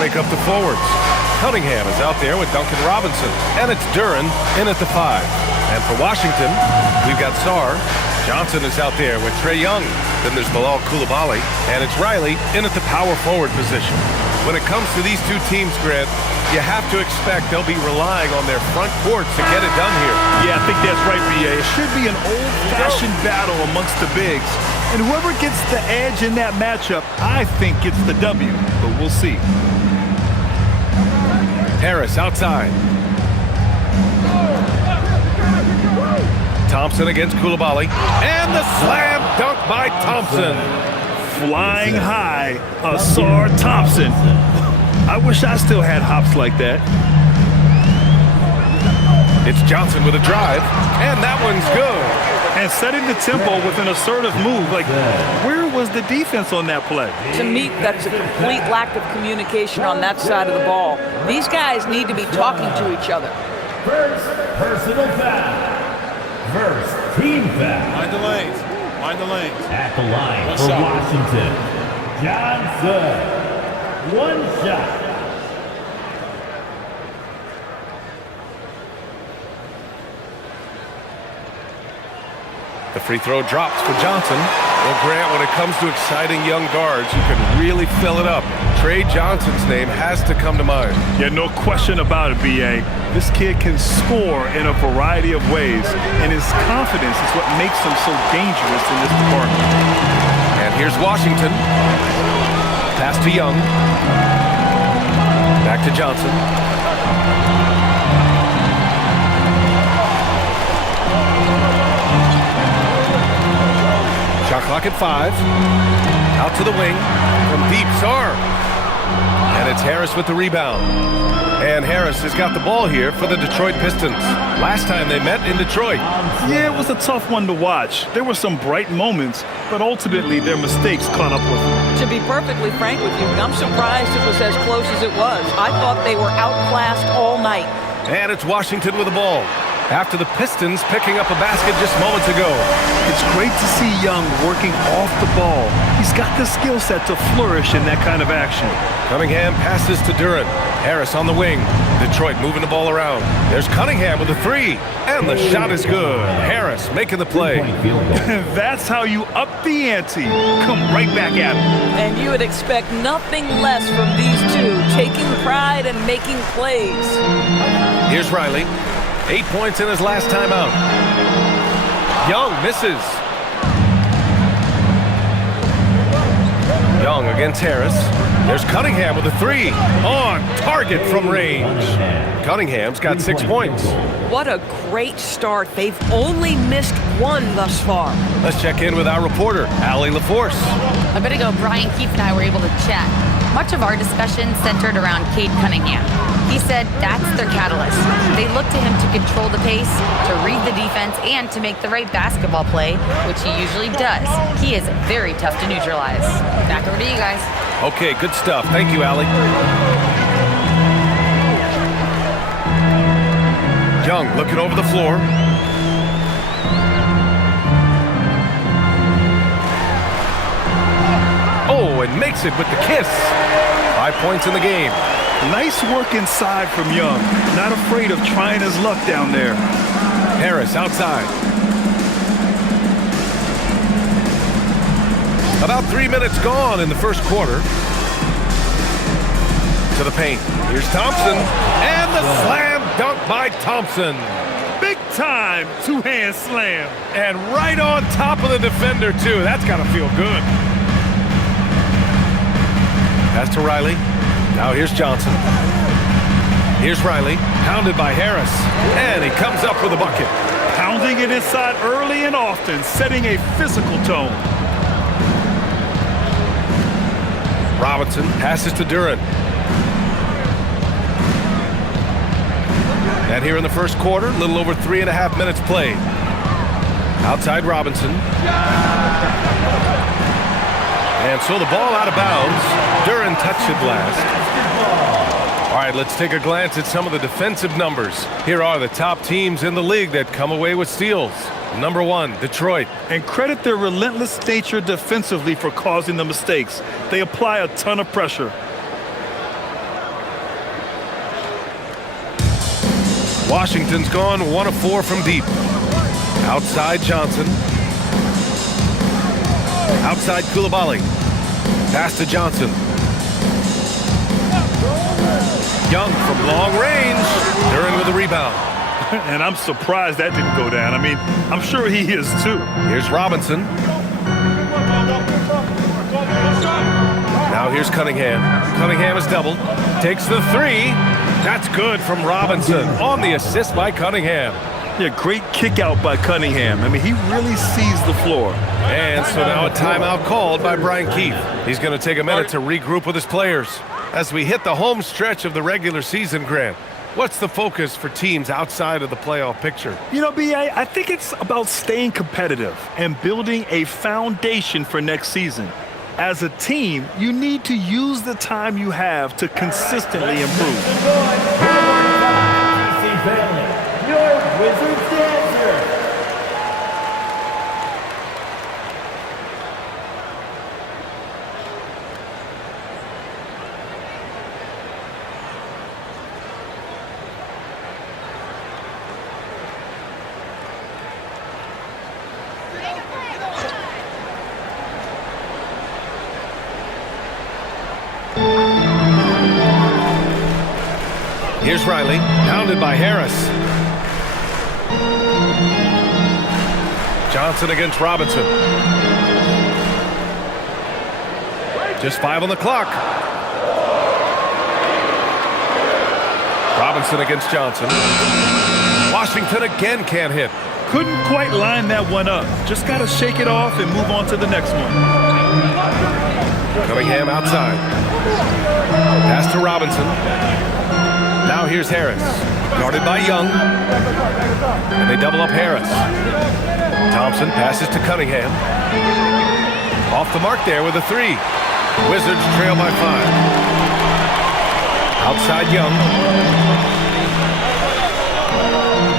make up the forwards. Cunningham is out there with Duncan Robinson, and it's Duren in at the 5. And for Washington, we've got Sarr. Johnson is out there with Trae Young. Then there's Bilal Coulibaly, and it's Riley in at the power forward position. When it comes to these two teams, Grant, you have to expect they'll be relying on their front courts to get it done here. Yeah, I think that's right, B.A. It should be an old-fashioned battle amongst the bigs. And whoever gets the edge in that matchup, I think gets the W. But we'll see. Harris outside. Thompson against Coulibaly. And the slam dunk by Thompson. Flying high, Sarr Thompson. I wish I still had hops like that. It's Johnson with a drive, and that one's good. And setting the tempo with an assertive move. Like, where was the defense on that play? To me, that's a complete lack of communication on that side of the ball. These guys need to be talking to each other. First personal foul. First team foul. Mind the lanes. Mind the lanes. At the line One for shot. Washington, Johnson. One shot. The free throw drops for Johnson. Well, Grant, when it comes to exciting young guards who can really fill it up, Trae Johnson's name has to come to mind. Yeah, no question about it, B.A. This kid can score in a variety of ways, and his confidence is what makes him so dangerous in this department. And here's Washington. Pass to Young. Back to Johnson. Shot clock at 5. Out to the wing from deep. Sarr. And it's Harris with the rebound. And Harris has got the ball here for the Detroit Pistons. Last time they met in Detroit. Yeah, it was a tough one to watch. There were some bright moments, but ultimately their mistakes caught up with them. To be perfectly frank with you, I'm surprised it was as close as it was. I thought they were outclassed all night. And it's Washington with the ball. After the Pistons picking up a basket just moments ago. It's great to see Young working off the ball. He's got the skill set to flourish in that kind of action. Cunningham passes to Duren. Harris on the wing. Detroit moving the ball around. There's Cunningham with a 3. And the shot is good. Harris making the play. That's how you up the ante. Come right back at him. And you would expect nothing less from these two, taking pride and making plays. Here's Riley. 8 points in his last time out. Young misses. Young against Harris. There's Cunningham with a 3. On target from range. Cunningham's got 6 points. What a great start. They've only missed one thus far. Let's check in with our reporter, Allie LaForce. A bit ago, Brian Keefe and I were able to chat. Much of our discussion centered around Cade Cunningham. He said that's their catalyst. They look to him to control the pace, to read the defense, and to make the right basketball play, which he usually does. He is very tough to neutralize. Back over to you guys. Okay, good stuff. Thank you, Allie. Young looking over the floor. Oh, and makes it with the kiss. 5 points in the game. Nice work inside from Young. Not afraid of trying his luck down there. Harris outside. About 3 minutes gone in the first quarter. To the paint. Here's Thompson. And the slam dunk by Thompson. Big time two-hand slam. And right on top of the defender, too. That's got to feel good. Pass to Riley. Now here's Johnson. Here's Riley, pounded by Harris. And he comes up with a bucket. Pounding it inside early and often, setting a physical tone. Robinson passes to Duren. And here in the first quarter, a little over 3.5 minutes played. Outside Robinson. And so the ball out of bounds. Duren touched it last. All right, let's take a glance at some of the defensive numbers. Here are the top teams in the league that come away with steals. Number 1, Detroit. And credit their relentless nature defensively for causing the mistakes. They apply a ton of pressure. Washington's gone 1 of 4 from deep. Outside Johnson. Outside Coulibaly. Pass to Johnson. Young from long range. Duren with a rebound. And I'm surprised that didn't go down. I mean, I'm sure he is too. Here's Robinson. Now here's Cunningham. Cunningham is doubled. Takes the 3. That's good from Robinson on the assist by Cunningham. Yeah, great kick out by Cunningham. I mean, he really sees the floor. And so now a timeout called by Brian Keefe. He's going to take a minute to regroup with his players. As we hit the home stretch of the regular season, Grant, what's the focus for teams outside of the playoff picture? You know, B.A., I think it's about staying competitive and building a foundation for next season. As a team, you need to use the time you have to consistently improve. Your Wizards dancer. Here's Riley, pounded by Harris. Johnson against Robinson. Just 5 on the clock. Robinson against Johnson. Washington again can't hit. Couldn't quite line that one up. Just got to shake it off and move on to the next one. Cunningham outside. Pass to Robinson. Now here's Harris. Guarded by Young. And they double up Harris. Thompson passes to Cunningham. Off the mark there with a 3. Wizards trail by 5. Outside Young.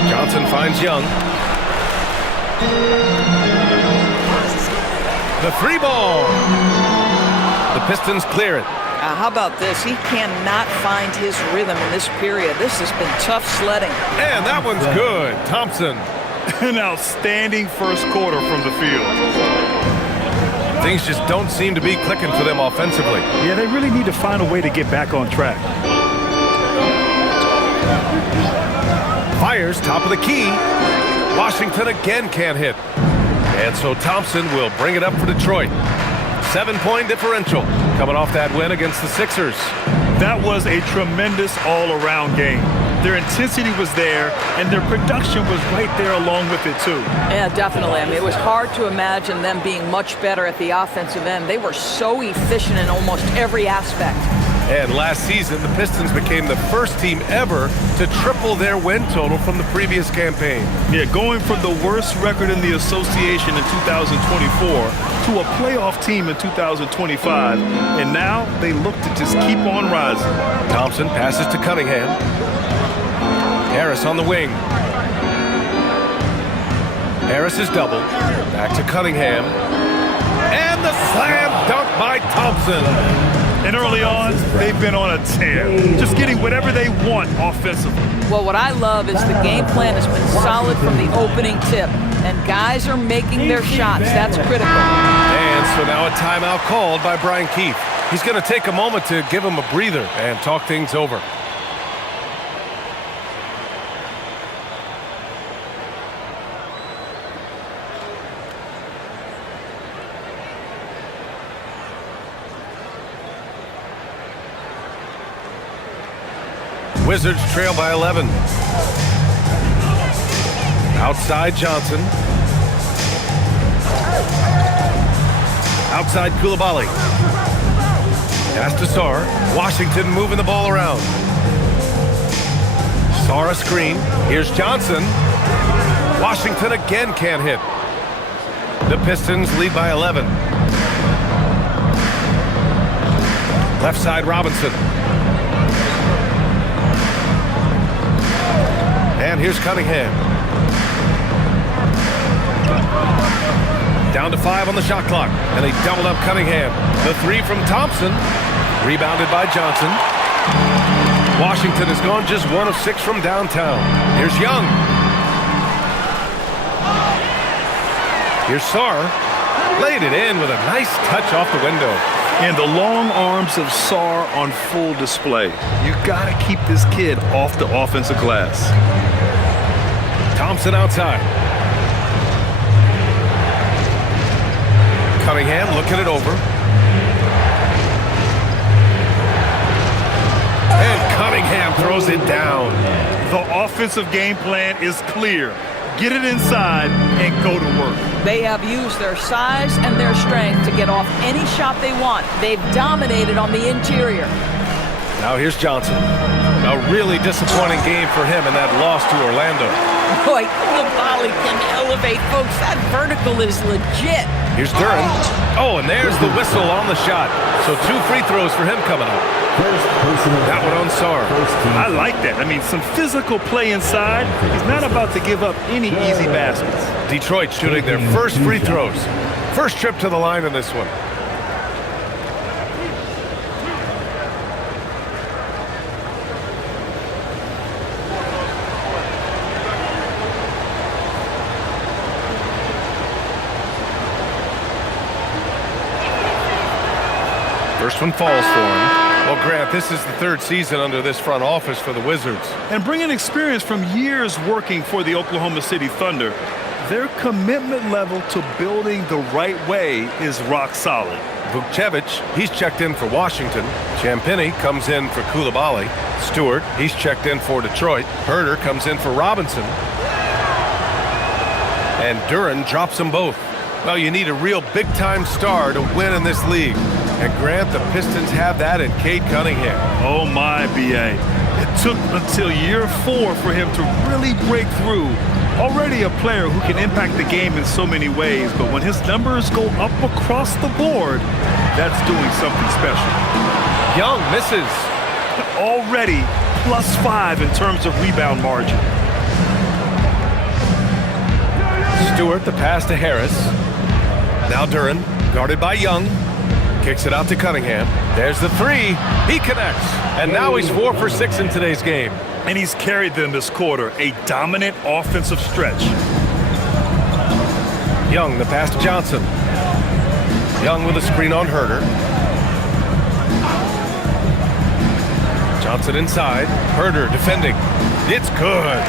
Johnson finds Young. The 3 ball. The Pistons clear it. How about this? He cannot find his rhythm in this period. This has been tough sledding. And that one's good. Thompson. An outstanding first quarter from the field. Things just don't seem to be clicking for them offensively. Yeah, they really need to find a way to get back on track. Fires top of the key. Washington again can't hit. And so Thompson will bring it up for Detroit. 7-point differential coming off that win against the Sixers. That was a tremendous all-around game. Their intensity was there, and their production was right there along with it, too. Yeah, definitely. I mean, it was hard to imagine them being much better at the offensive end. They were so efficient in almost every aspect. And last season, the Pistons became the first team ever to triple their win total from the previous campaign. Yeah, going from the worst record in the association in 2024 to a playoff team in 2025, and now they look to just keep on rising. Thompson passes to Cunningham. Harris on the wing. Harris is doubled. Back to Cunningham. And the slam dunk by Thompson. And early on, they've been on a tear, just getting whatever they want offensively. Well, what I love is the game plan has been solid from the opening tip, and guys are making their shots. That's critical. And so now a timeout called by Brian Keefe. He's going to take a moment to give him a breather and talk things over. Wizards trail by 11. Outside Johnson. Outside Coulibaly. Pass to Sarr. Washington moving the ball around. Sarr a screen. Here's Johnson. Washington again can't hit. The Pistons lead by 11. Left side Robinson. And here's Cunningham. Down to 5 on the shot clock. And they doubled up Cunningham. The 3 from Thompson. Rebounded by Johnson. Washington has gone just 1 of 6 from downtown. Here's Young. Here's Sarr. Laid it in with a nice touch off the window. And the long arms of Sarr on full display. You got to keep this kid off the offensive glass. Thompson outside. Cunningham looking it over. And Cunningham throws it down. The offensive game plan is clear. Get it inside and go to work. They have used their size and their strength to get off any shot they want. They've dominated on the interior. Now here's Johnson. A really disappointing game for him in that loss to Orlando. Boy, the volley can elevate, folks. That vertical is legit. Here's Duren. Oh, and there's the whistle on the shot. So 2 free throws for him coming up. That one on Sarr. I like that. I mean, some physical play inside. He's not about to give up any easy baskets. Detroit shooting their first free throws. First trip to the line in this one. First one falls for him. Well, Grant, this is the 3rd season under this front office for the Wizards. And bringing experience from years working for the Oklahoma City Thunder, their commitment level to building the right way is rock solid. Vukcevic, he's checked in for Washington. Champagnie comes in for Coulibaly. Stewart, he's checked in for Detroit. Herter comes in for Robinson. And Duren drops them both. Well, you need a real big-time star to win in this league. And Grant, the Pistons have that in Cade Cunningham. Oh my, B.A. It took until year 4 for him to really break through. Already a player who can impact the game in so many ways, but when his numbers go up across the board, that's doing something special. Young misses. Already +5 in terms of rebound margin. Stewart, the pass to Harris. Now Duren, guarded by Young. Kicks it out to Cunningham. There's the 3. He connects. And now he's 4 for 6 in today's game. And he's carried them this quarter. A dominant offensive stretch. Young, the pass to Johnson. Young with a screen on Herter. Johnson inside. Herter defending. It's good.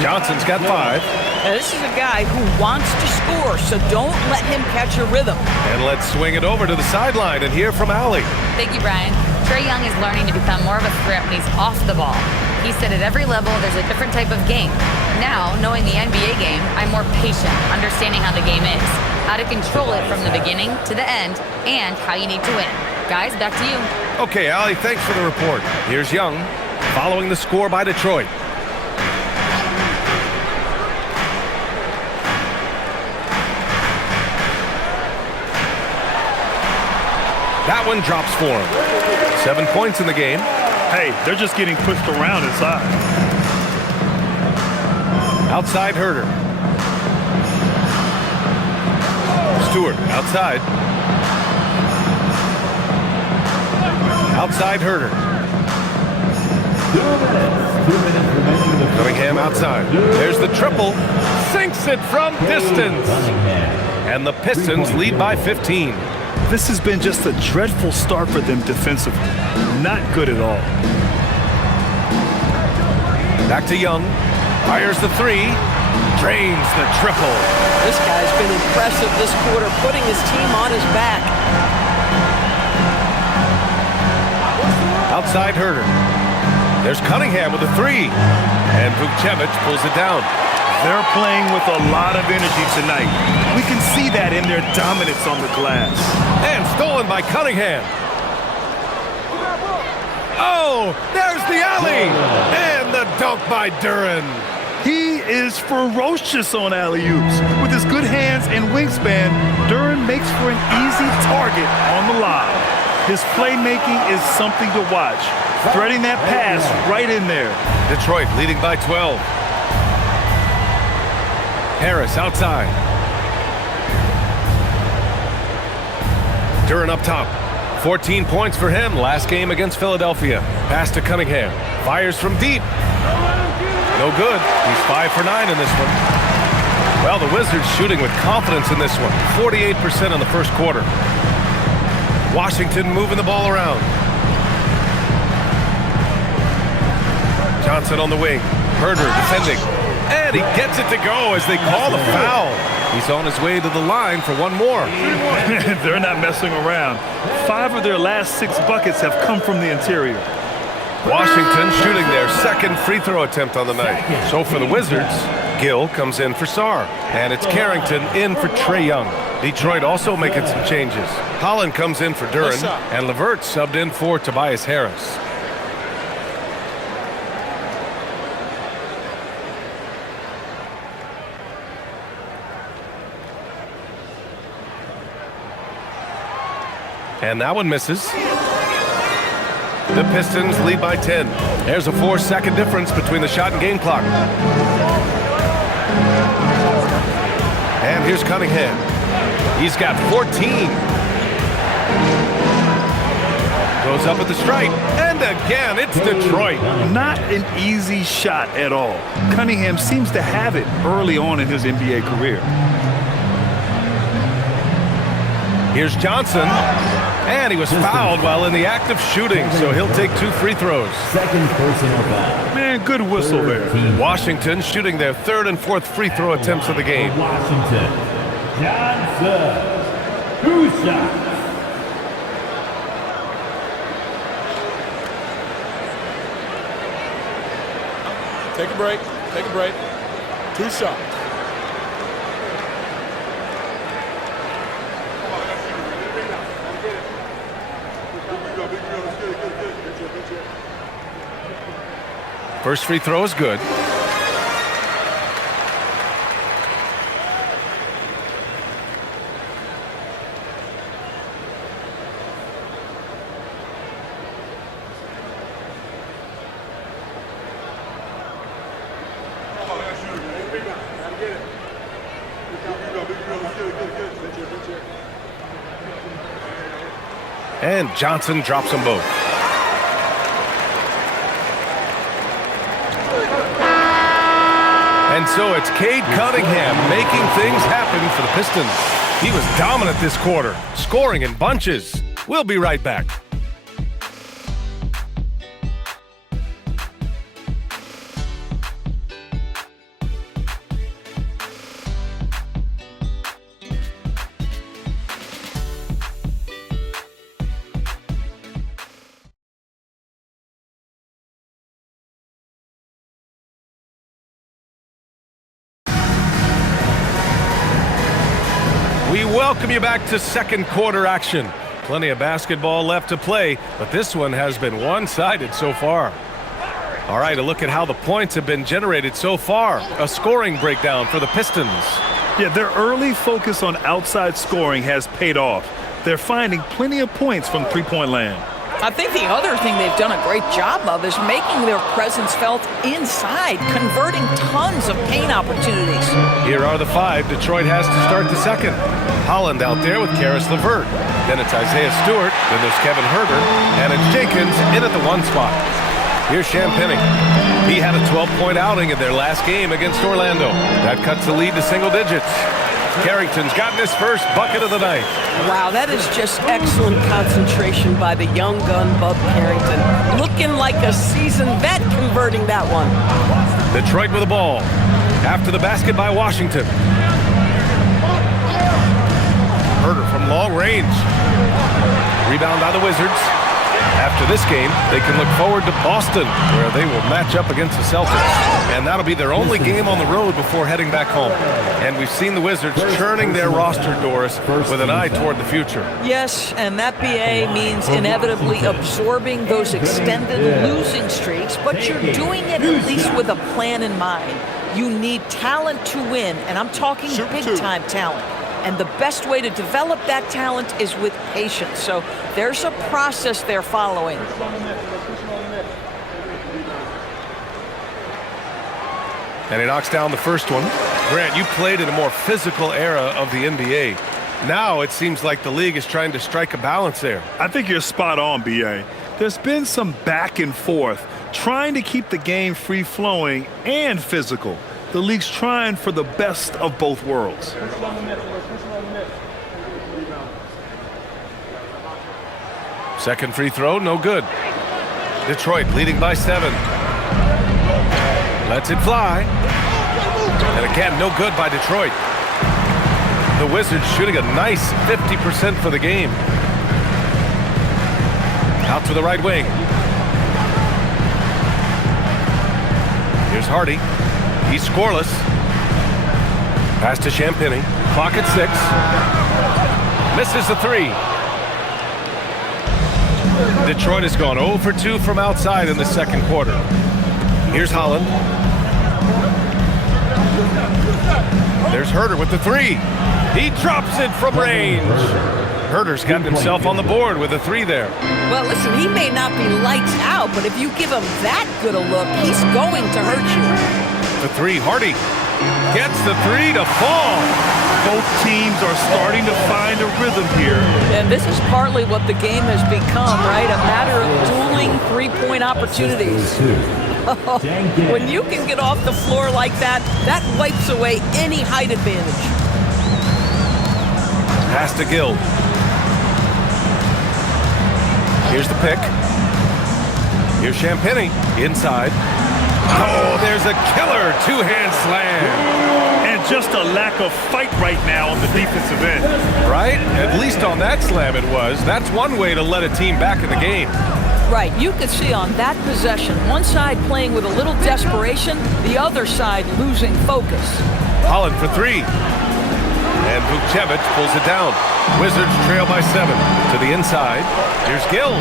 Johnson's got 5. Now, this is a guy who wants to score, so don't let him catch a rhythm. And let's swing it over to the sideline and hear from Allie. Thank you, Brian. Trae Young is learning to become more of a threat when he's off the ball. He said at every level there's a different type of game. Now, knowing the NBA game, I'm more patient, understanding how the game is, how to control it from the beginning to the end, and how you need to win. Guys, back to you. Okay, Allie, thanks for the report. Here's Young, following the score by Detroit. That one drops for him. 7 points in the game. Hey, they're just getting pushed around inside. Outside Herter. Stewart, outside. Outside Herter. 2 minutes remaining. Cunningham outside. There's the triple. Sinks it from distance. And the Pistons lead by 15. This has been just a dreadful start for them defensively. Not good at all. Back to Young. Fires the 3. Drains the triple. This guy's been impressive this quarter, putting his team on his back. Outside Herter. There's Cunningham with a 3. And Vukcevic pulls it down. They're playing with a lot of energy tonight. We can see that in their dominance on the glass. And stolen by Cunningham. Oh, there's the alley. And the dunk by Duren. He is ferocious on alley-oops. With his good hands and wingspan, Duren makes for an easy target on the lob. His playmaking is something to watch. Threading that pass right in there. Detroit leading by 12. Harris outside. Duren up top. 14 points for him last game against Philadelphia. Pass to Cunningham. Fires from deep. No good. He's 5 for 9 in this one. Well, the Wizards shooting with confidence in this one. 48% in the first quarter. Washington moving the ball around. Johnson on the wing. Herder defending. And he gets it to go as they call the foul. He's on his way to the line for one more. They're not messing around. 5 of their last 6 buckets have come from the interior. Washington shooting their second free throw attempt on the night. So for the Wizards, Gill comes in for Sarr. And it's Carrington in for Trae Young. Detroit also making some changes. Holland comes in for Duren. And LeVert subbed in for Tobias Harris. And that one misses. The Pistons lead by 10. There's a 4-second difference between the shot and game clock. And here's Cunningham. He's got 14. Goes up at the stripe. And again, it's Detroit. Not an easy shot at all. Cunningham seems to have it early on in his NBA career. Here's Johnson. And he was fouled while in the act of shooting, so he'll take 2 free throws. Second personal foul. Man, good whistle there. Washington shooting their 3rd and 4th free throw attempts of the game. Washington. Johnson. 2 shots. Take a break. Take a break. 2 shots. First free throw is good. And Johnson drops them both. And so it's Cade Cunningham making things happen for the Pistons. He was dominant this quarter, scoring in bunches. We'll be right back. We welcome you back to second quarter action. Plenty of basketball left to play, but this one has been one-sided so far. All right, a look at how the points have been generated so far. A scoring breakdown for the Pistons. Yeah, their early focus on outside scoring has paid off. They're finding plenty of points from three-point land. I think the other thing they've done a great job of is making their presence felt inside, converting tons of paint opportunities. Here are the 5 Detroit has to start the second. Holland out there with Karis LeVert. Then it's Isaiah Stewart. Then there's Kevin Herter. And it's Jenkins in at the 1 spot. Here's Champagnie. He had a 12-point outing in their last game against Orlando. That cuts the lead to single digits. Carrington's gotten his first bucket of the night. Wow, that is just excellent concentration by the young gun, Bub Carrington. Looking like a seasoned vet converting that one. Detroit with the ball. After the basket by Washington. Herter from long range. Rebound by the Wizards. After this game, they can look forward to Boston, where they will match up against the Celtics. And that'll be their only game on the road before heading back home. And we've seen the Wizards churning their roster, Doris, with an eye toward the future. Yes, and that BA means inevitably absorbing those extended losing streaks, but you're doing it at least with a plan in mind. You need talent to win, and I'm talking big-time talent. And the best way to develop that talent is with patience. So there's a process they're following. And he knocks down the first one. Grant, you played in a more physical era of the NBA. Now it seems like the league is trying to strike a balance there. I think you're spot on, B.A. There's been some back and forth, trying to keep the game free-flowing and physical. The league's trying for the best of both worlds. Second free throw, no good. Detroit leading by 7. Lets it fly. And again, no good by Detroit. The Wizards shooting a nice 50% for the game. Out to the right wing. Here's Hardy. He's scoreless. Pass to Champagny. Clock at 6. Misses the 3. Detroit has gone 0 for 2 from outside in the second quarter. Here's Holland. There's Herter with the 3. He drops it from range. Herter's gotten himself on the board with a 3 there. Well, listen, he may not be lights out, but if you give him that good a look, he's going to hurt you. The 3, Hardy gets the 3 to fall. Both teams are starting to find a rhythm here. And this is partly what the game has become, right? A matter of dueling three-point opportunities. When you can get off the floor like that, that wipes away any height advantage. Pass to Gill. Here's the pick. Here's Champagny inside. Oh, there's a killer two-hand slam. And just a lack of fight right now on the defensive end. Right? At least on that slam it was. That's one way to let a team back in the game. Right, you could see on that possession, one side playing with a little desperation, the other side losing focus. Holland for 3. And Vukcevic pulls it down. Wizards trail by 7. To the inside. Here's Gill.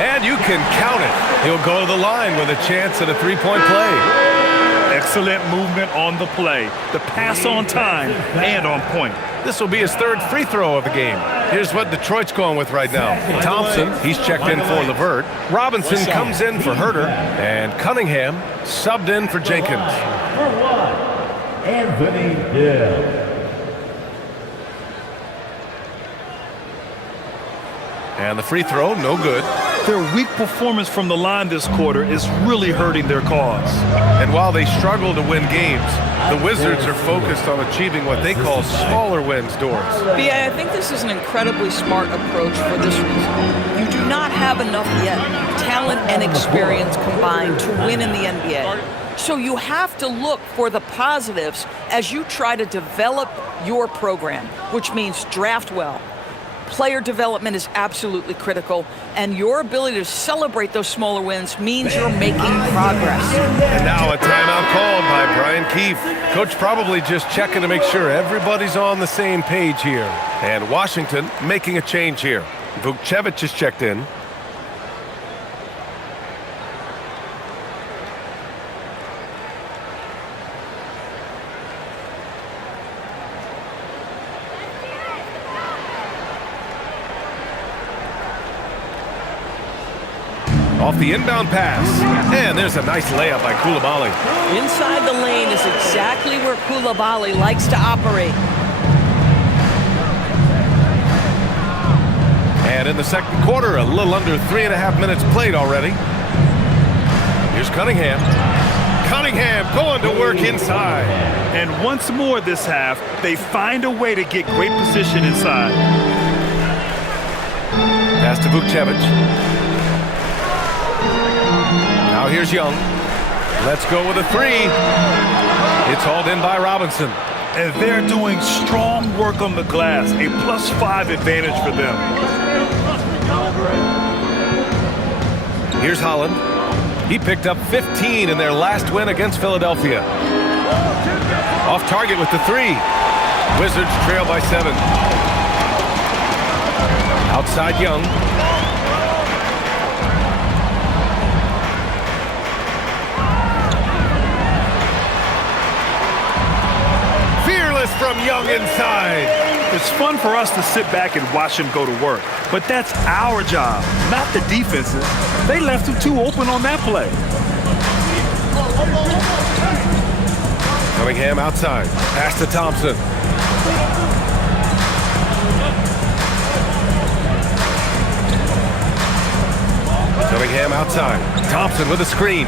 And you can count it. He'll go to the line with a chance at a 3-point play. Excellent movement on the play. The pass on time and on point. This will be his 3rd free throw of the game. Here's what Detroit's going with right now. Thompson, he's checked in for LeVert. Robinson comes in for Herter. And Cunningham subbed in for Jenkins. Anthony Gill. And the free throw, no good. Their weak performance from the line this quarter is really hurting their cause. And while they struggle to win games, the Wizards are focused on achieving what they call smaller wins, Doris. B.A., I think this is an incredibly smart approach for this reason. You do not have enough yet talent and experience combined to win in the NBA. So you have to look for the positives as you try to develop your program, which means draft well. Player development is absolutely critical, and your ability to celebrate those smaller wins means you're making progress. And now a timeout called by Brian Keefe. Coach probably just checking to make sure everybody's on the same page here. And Washington making a change here. Vukcevic is checked in. Off the inbound pass. And there's a nice layup by Coulibaly. Inside the lane is exactly where Coulibaly likes to operate. And in the second quarter, a little under 3.5 minutes played already. Here's Cunningham. Cunningham going to work inside. And once more this half, they find a way to get great position inside. Pass to Vukcevic. Now here's Young. Let's go with a 3. It's hauled in by Robinson. And they're doing strong work on the glass. A +5 advantage for them. Here's Holland. He picked up 15 in their last win against Philadelphia. Off target with the 3. Wizards trail by 7. Outside Young. From Young inside. It's fun for us to sit back and watch him go to work, but that's our job, not the defense's. They left him too open on that play. Cunningham outside. Pass to Thompson. Cunningham outside. Thompson with a screen.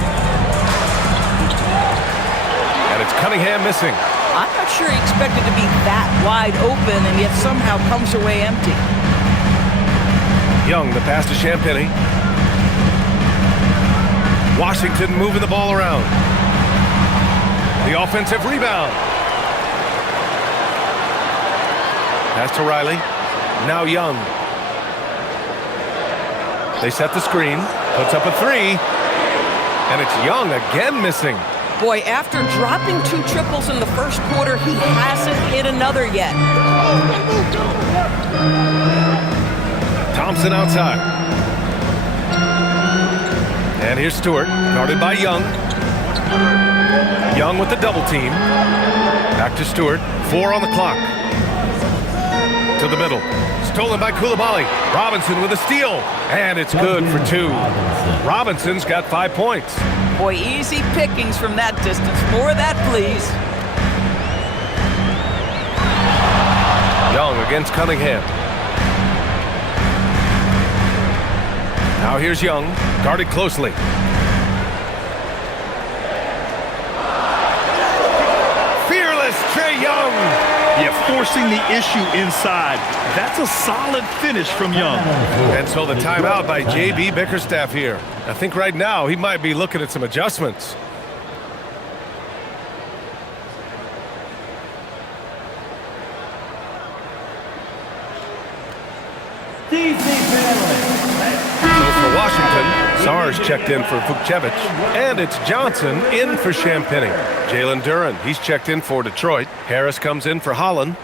And it's Cunningham missing. I'm not sure he expected to be that wide open and yet somehow comes away empty. Young, the pass to Champagny. Washington moving the ball around. The offensive rebound. Pass to Riley. Now Young. They set the screen. Puts up a three. And it's Young again missing. Boy, after dropping 2 triples in the first quarter, he hasn't hit another yet. Thompson outside. And here's Stewart, guarded by Young. Young with the double team. Back to Stewart, 4 on the clock. To the middle. Stolen by Coulibaly. Robinson with a steal. And it's good for 2. Robinson's got 5 points. Boy, easy pickings from that distance. More of that, please. Young against Cunningham. Now here's Young, guarded closely. Fearless Trae Young. Yeah, forcing the issue inside. That's a solid finish from Young. And so the timeout by J.B. Bickerstaff here. I think right now he might be looking at some adjustments. So for Washington, Sarge checked in for Vukcevic, and it's Johnson in for Champagny. Jalen Duren, he's checked in for Detroit. Harris comes in for Holland.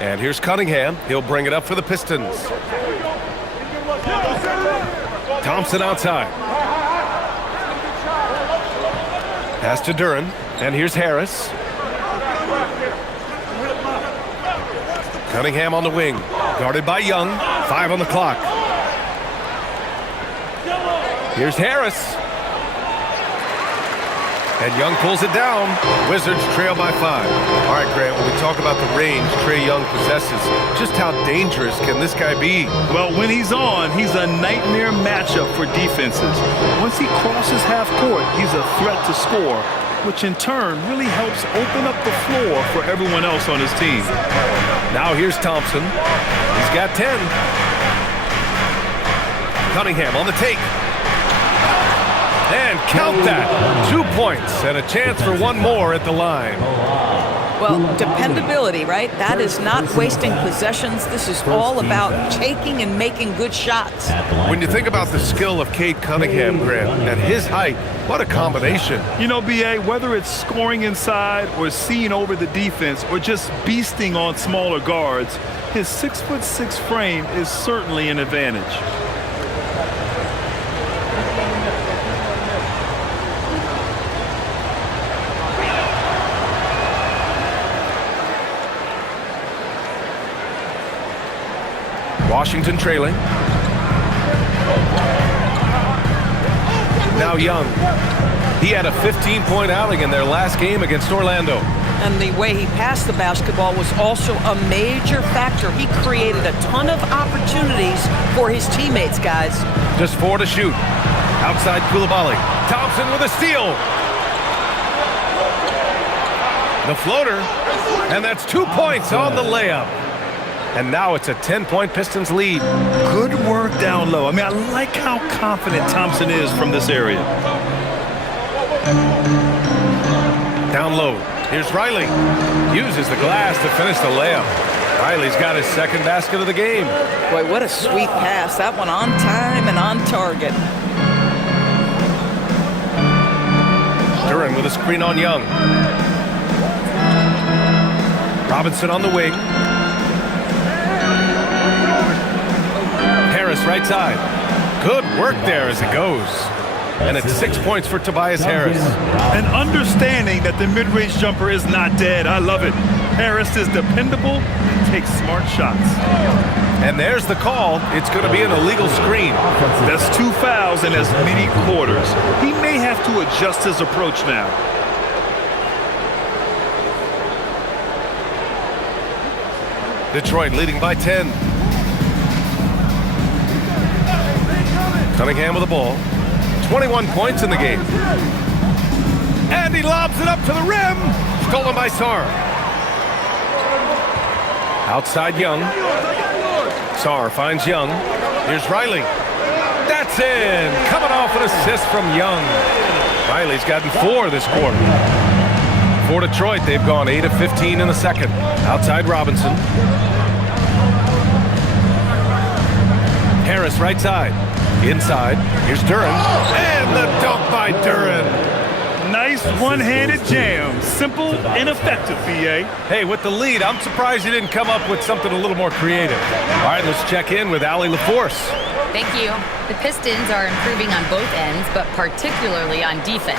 And here's Cunningham. He'll bring it up for the Pistons. Thompson outside. Pass to Duren. And here's Harris. Cunningham on the wing. Guarded by Young. 5 on the clock. Here's Harris. And Young pulls it down. Wizards trail by 5. All right, Grant, when we talk about the range Trae Young possesses, just how dangerous can this guy be? Well, when he's on, he's a nightmare matchup for defenses. Once he crosses half court, he's a threat to score, which in turn really helps open up the floor for everyone else on his team. Now here's Thompson. He's got 10. Cunningham on the take. And count that. 2 points and a chance for one more at the line. Well, dependability, right? That is not wasting possessions. This is all about taking and making good shots. When you think about the skill of Cade Cunningham, Grant, at his height, what a combination. You know, B.A., whether it's scoring inside or seeing over the defense or just beasting on smaller guards, his 6'6" frame is certainly an advantage. Washington trailing. Now Young. He had a 15-point outing in their last game against Orlando. And the way he passed the basketball was also a major factor. He created a ton of opportunities for his teammates, guys. Just 4 to shoot. Outside Coulibaly. Thompson with a steal. The floater. And that's 2 points on the layup. And now it's a 10-point Pistons lead. Good work down low. I mean, I like how confident Thompson is from this area. Down low. Here's Riley. Uses the glass to finish the layup. Riley's got his second basket of the game. Boy, what a sweet pass. That one on time and on target. Duren with a screen on Young. Robinson on the wing. Harris right side. Good work there as it goes. And it's 6 points for Tobias Harris. And understanding that the mid-range jumper is not dead. I love it. Harris is dependable and takes smart shots. And there's the call. It's going to be an illegal screen. That's 2 fouls in as many quarters. He may have to adjust his approach now. Detroit leading by 10. Cunningham with the ball. 21 points in the game. And he lobs it up to the rim. Stolen by Sarr. Outside Young. Sarr finds Young. Here's Riley. That's in. Coming off an assist from Young. Riley's gotten 4 this quarter. For Detroit, they've gone 8 of 15 in the second. Outside Robinson. Harris right side. Inside. Here's Duren. And the dunk by Duren. Nice one-handed jam. Simple and effective, VA. Hey, with the lead, I'm surprised you didn't come up with something a little more creative. All right, let's check in with Allie LaForce. Thank you. The Pistons are improving on both ends, but particularly on defense.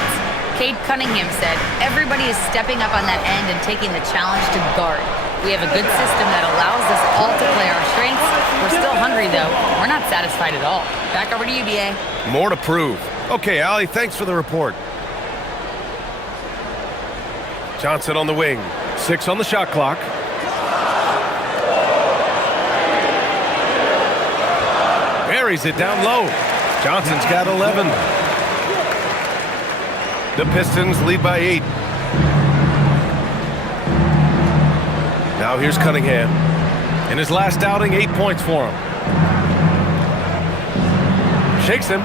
Cade Cunningham said, everybody is stepping up on that end and taking the challenge to guard. We have a good system that allows us all to play our strengths. We're still hungry, though. We're not satisfied at all. Back over to you, BA. More to prove. Okay, Allie, thanks for the report. Johnson on the wing. 6 on the shot clock. Buries it down low. Johnson's got 11. The Pistons lead by 8. Now here's Cunningham. In his last outing, 8 points for him. Shakes him.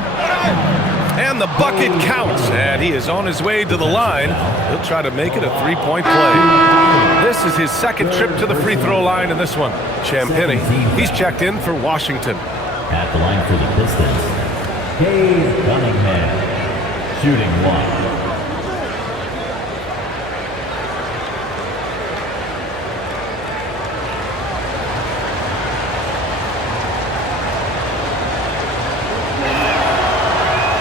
And the bucket counts. And he is on his way to the line. He'll try to make it a 3-point play. This is his second trip to the free throw line in this one. Champagnie, he's checked in for Washington. At the line for the Pistons, Cade Cunningham, shooting 1.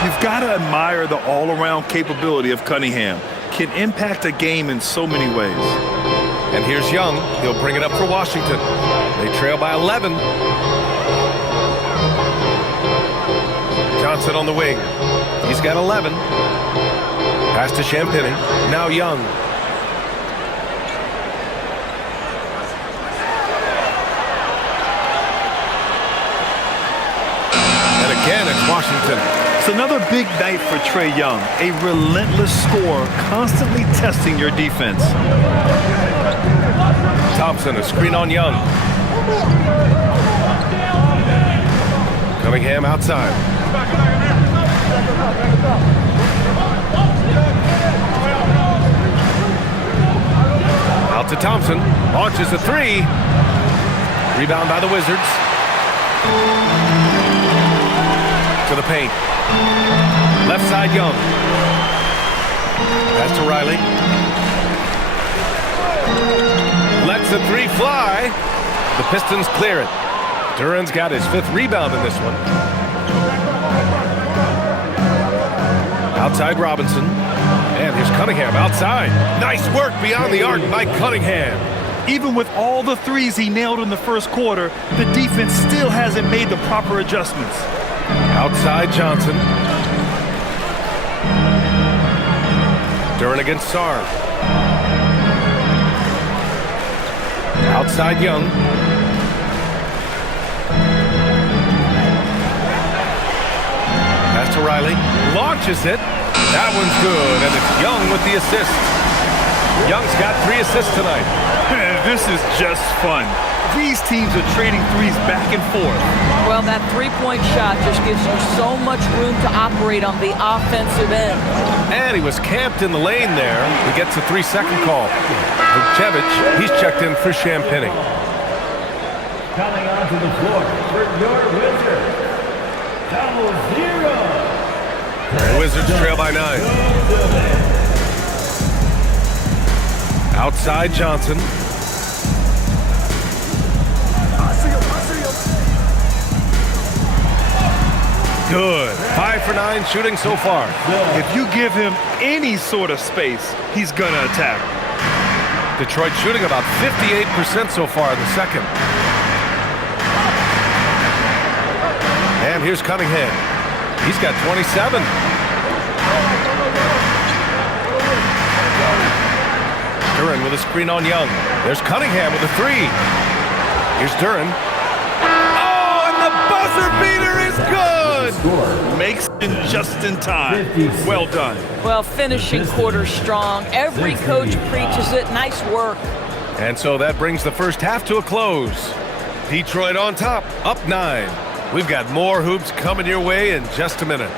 You've got to admire the all-around capability of Cunningham. Can impact a game in so many ways. And here's Young. He'll bring it up for Washington. They trail by 11. Johnson on the wing. He's got 11. Pass to Champagnie. Now Young. And again, it's Washington. It's another big night for Trae Young. A relentless scorer, constantly testing your defense. Thompson, a screen on Young. Cunningham outside. Out to Thompson. Launches a 3. Rebound by the Wizards. To the paint. Left side Young. Pass to Riley. Lets the 3 fly. The Pistons clear it. Duren's got his 5th rebound in this one. Outside Robinson. And here's Cunningham outside. Nice work beyond the arc by Cunningham. Even with all the 3s he nailed in the first quarter, the defense still hasn't made the proper adjustments. Outside Johnson. Duren against Sarr. Outside Young. Pass to Riley. Launches it. That one's good, and it's Young with the assist. Young's got 3 assists tonight. This is just fun. These teams are trading 3s back and forth. Well, that 3-point shot just gives you so much room to operate on the offensive end. And he was camped in the lane there. He gets a 3-second call. Vucevic, he's checked in for Champagnie. Coming onto the floor for your Wizards, double 0. The Wizards trail by 9. Outside Johnson. Good. 5 for 9 shooting so far. If you give him any sort of space, he's going to attack. Detroit shooting about 58% so far in the second. And here's Cunningham. He's got 27. Duren with a screen on Young. There's Cunningham with a 3. Here's Duren. Oh, and the buzzer beater is good! Makes it just in time. Well done. Well, finishing quarter strong. Every coach preaches it. Nice work. And so that brings the first half to a close. Detroit on top, up 9. We've got more hoops coming your way in just a minute.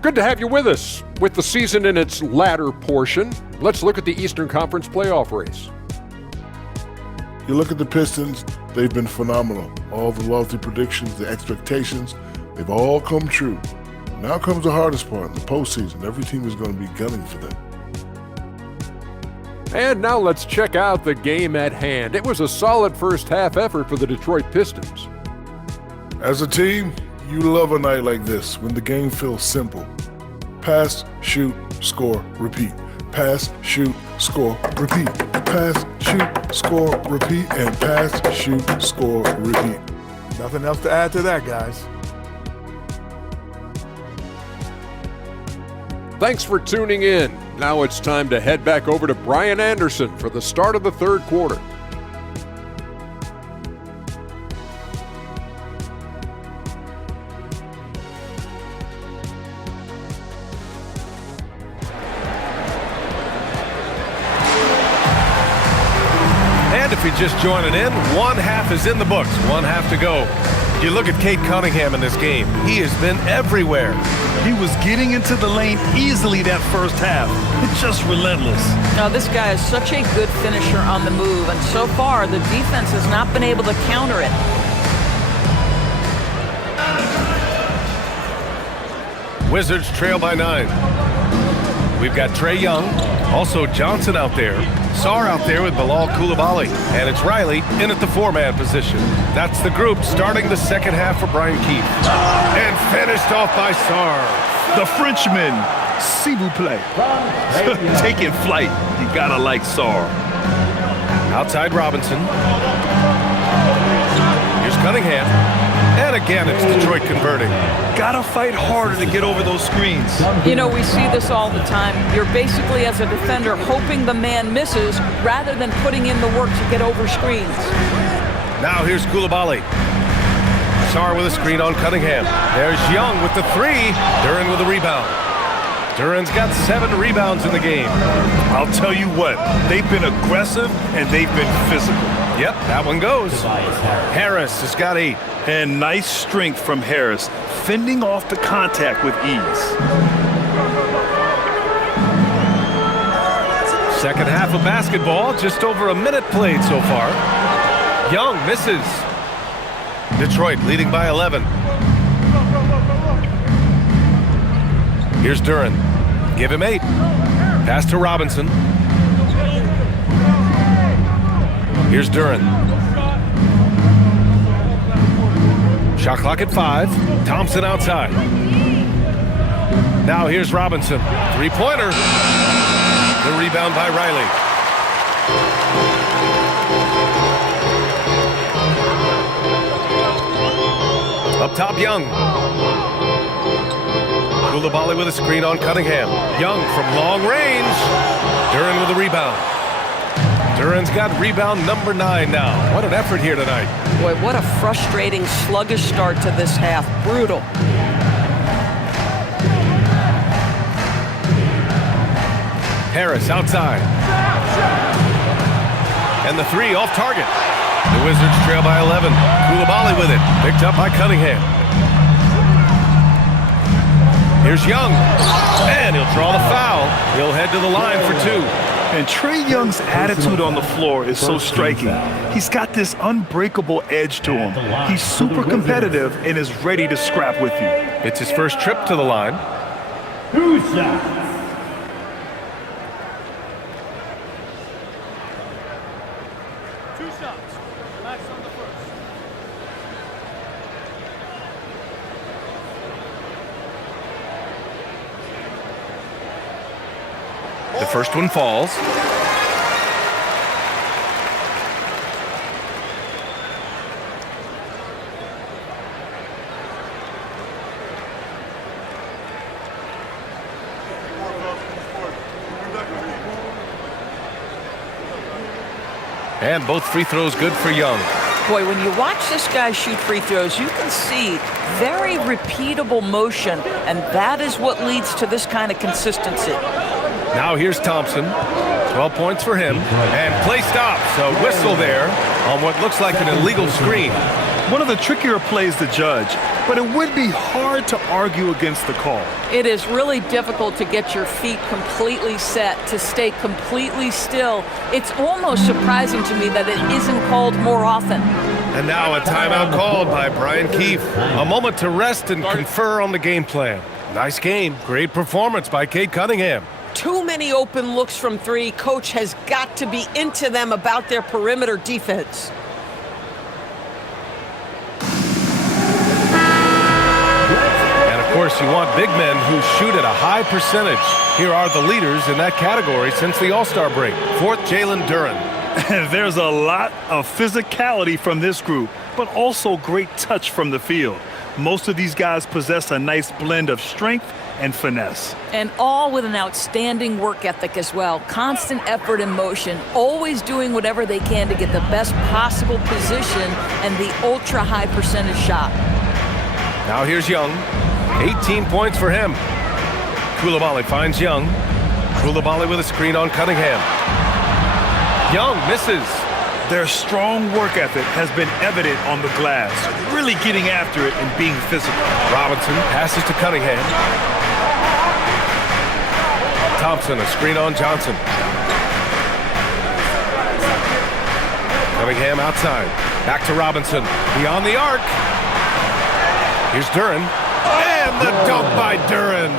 Good to have you with us. With the season in its latter portion, let's look at the Eastern Conference playoff race. You look at the Pistons, they've been phenomenal. All the lofty predictions, the expectations, they've all come true. Now comes the hardest part, the postseason. Every team is going to be gunning for them. And now let's check out the game at hand. It was a solid first half effort for the Detroit Pistons. As a team, you love a night like this when the game feels simple. Pass, shoot, score, repeat. Pass, shoot, score, repeat. Pass, shoot, score, repeat, and pass, shoot, score, repeat. Nothing else to add to that, guys. Thanks for tuning in. Now it's time to head back over to Brian Anderson for the start of the third quarter. If you're just joining in, one half is in the books, one half to go. You look at Cade Cunningham in this game. He has been everywhere. He was getting into the lane easily that first half. It's just relentless. Now, this guy is such a good finisher on the move, and so far, the defense has not been able to counter it. Wizards trail by 9. We've got Trae Young, also Johnson out there, Sarr out there with Bilal Coulibaly, and it's Riley in at the 4-man position. That's the group starting the second half for Brian Keefe. And finished off by Sarr. The Frenchman, s'il vous plaît. Taking flight. You gotta like Sarr. Outside Robinson. Here's Cunningham. And again, it's Detroit converting. Gotta fight harder to get over those screens. You know, we see this all the time. You're basically, as a defender, hoping the man misses rather than putting in the work to get over screens. Now here's Coulibaly. Sarr with a screen on Cunningham. There's Young with the 3. Duren with a rebound. Duren's got 7 rebounds in the game. I'll tell you what, they've been aggressive and they've been physical. Yep, that one goes. Harris has got 8. And nice strength from Harris, fending off the contact with ease. Second half of basketball, just over a minute played so far. Young misses. Detroit leading by 11. Here's Duren. Give him 8. Pass to Robinson. Here's Duren. Shot clock at 5. Thompson outside. Now here's Robinson. 3-pointer. The rebound by Riley. Up top, Young. Coulibaly with a screen on Cunningham. Young from long range. Duren with a rebound. Duren's got rebound number 9 now. What an effort here tonight. Boy, what a frustrating, sluggish start to this half. Brutal. Harris outside. And the 3 off target. The Wizards trail by 11. Coulibaly with it. Picked up by Cunningham. Here's Young. And he'll draw the foul. He'll head to the line for 2. And Trae Young's attitude on the floor is so striking. He's got this unbreakable edge to him. He's super competitive and is ready to scrap with you. It's his first trip to the line. 2 shots. The first one falls. And both free throws good for Young. Boy, when you watch this guy shoot free throws, you can see very repeatable motion, and that is what leads to this kind of consistency. Now here's Thompson. 12 points for him. And play stops. A whistle there on what looks like an illegal screen. One of the trickier plays to judge, but it would be hard to argue against the call. It is really difficult to get your feet completely set, to stay completely still. It's almost surprising to me that it isn't called more often. And now a timeout called by Brian Keefe. A moment to rest and confer on the game plan. Nice game. Great performance by Cade Cunningham. Too many open looks from three. Coach has got to be into them about their perimeter defense. Of course, you want big men who shoot at a high percentage. Here are the leaders in that category since the All-Star break. Fourth, Jalen Duren. There's a lot of physicality from this group, but also great touch from the field. Most of these guys possess a nice blend of strength and finesse. And all with an outstanding work ethic as well. Constant effort and motion, always doing whatever they can to get the best possible position and the ultra-high percentage shot. Now here's Young. 18 points for him. Coulibaly finds Young. Coulibaly with a screen on Cunningham. Young misses. Their strong work ethic has been evident on the glass, really getting after it and being physical. Robinson passes to Cunningham. Thompson, a screen on Johnson. Cunningham outside. Back to Robinson. Beyond the arc. Here's Duren. And the dunk by Duren.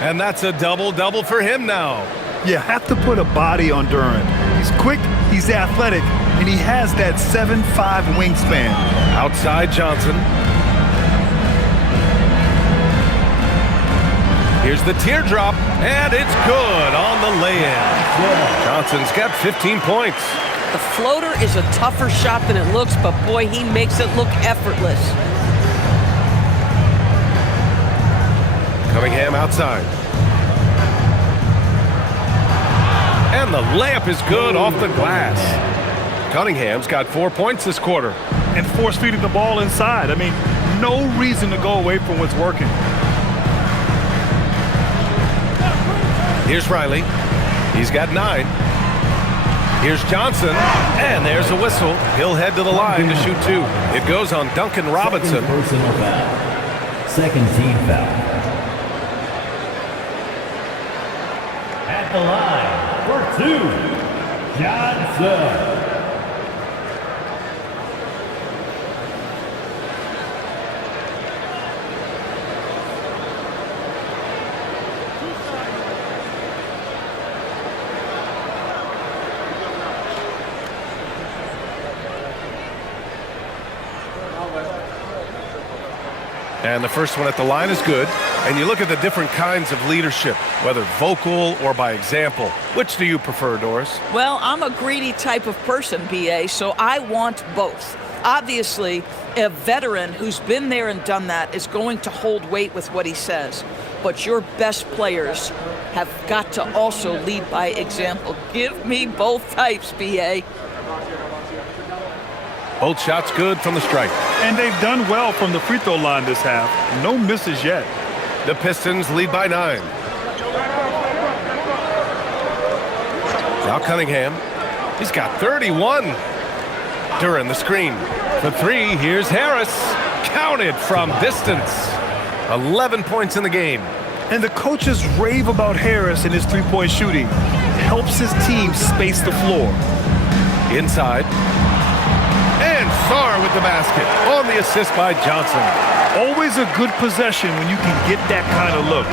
And that's a double-double for him now. You have to put a body on Duren. He's quick, he's athletic, and he has that 7'5" wingspan. Outside Johnson. Here's the teardrop, and it's good on the lay-in. Johnson's got 15 points. The floater is a tougher shot than it looks, but boy, he makes it look effortless. Cunningham outside. And the layup is good off the glass. Cunningham's got 4 points this quarter. And force feeding the ball inside. I mean, no reason to go away from what's working. Here's Riley. He's got 9. Here's Johnson. And there's a whistle. He'll head to the line to shoot 2. It goes on Duncan Robinson. Second personal foul. Second team foul. At the line for 2, Johnson. And the first one at the line is good. And you look at the different kinds of leadership, whether vocal or by example. Which do you prefer, Doris? Well, I'm a greedy type of person, B.A., so I want both. Obviously, a veteran who's been there and done that is going to hold weight with what he says. But your best players have got to also lead by example. Give me both types, B.A. Both shots good from the stripe. And they've done well from the free throw line this half. No misses yet. The Pistons lead by 9. Now Cunningham. He's got 31. Duren the screen. For 3, here's Harris. Counted from distance. 11 points in the game. And the coaches rave about Harris and his three-point shooting. helps his team space the floor. Inside. And Sarr with the basket on the assist by Johnson. Always a good possession when you can get that kind of look.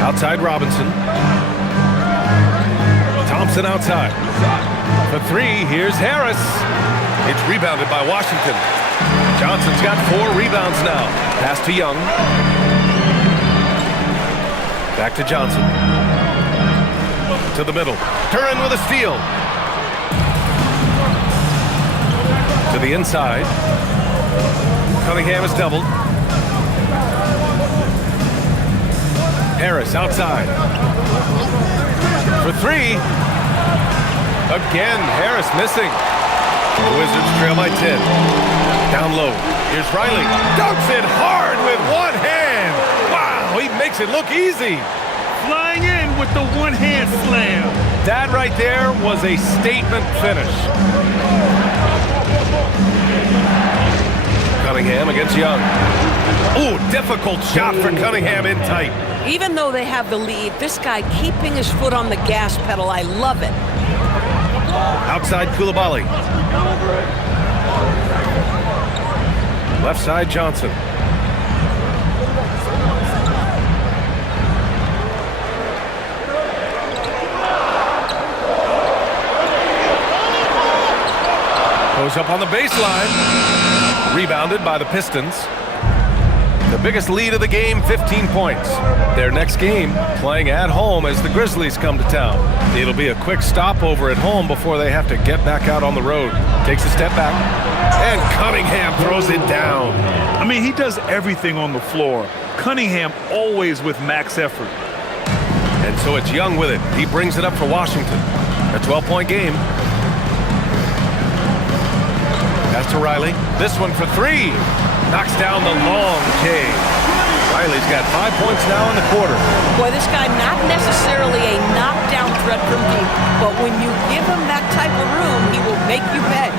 Outside Robinson. Thompson outside. For three, here's Harris. It's rebounded by Washington. Johnson's got 4 rebounds now. Pass to Young. Back to Johnson. To the middle. Turin with a steal. To the inside. Cunningham is doubled. Harris outside. For 3. Again, Harris missing. The Wizards trail by 10. Down low. Here's Riley. Dunks it hard with one hand. Wow, he makes it look easy. Flying in with the one-hand slam. That right there was a statement finish. Cunningham against Young. Ooh, difficult shot for Cunningham in tight. Even though they have the lead, this guy keeping his foot on the gas pedal, I love it. Outside Koulibaly. Left side Johnson. Goes up on the baseline. Rebounded by the Pistons. The biggest lead of the game, 15 points. Their next game, playing at home as the Grizzlies come to town. It'll be a quick stopover at home before they have to get back out on the road. Takes a step back, and Cunningham throws it down. I mean, he does everything on the floor. Cunningham always with max effort. And so it's Young with it. He brings it up for Washington. A 12-point game. Pass to Riley. This one for 3. Knocks down the long K. Riley's got 5 points now in the quarter. Boy, this guy not necessarily a knockdown threat from deep, but when you give him that type of room, he will make you pay.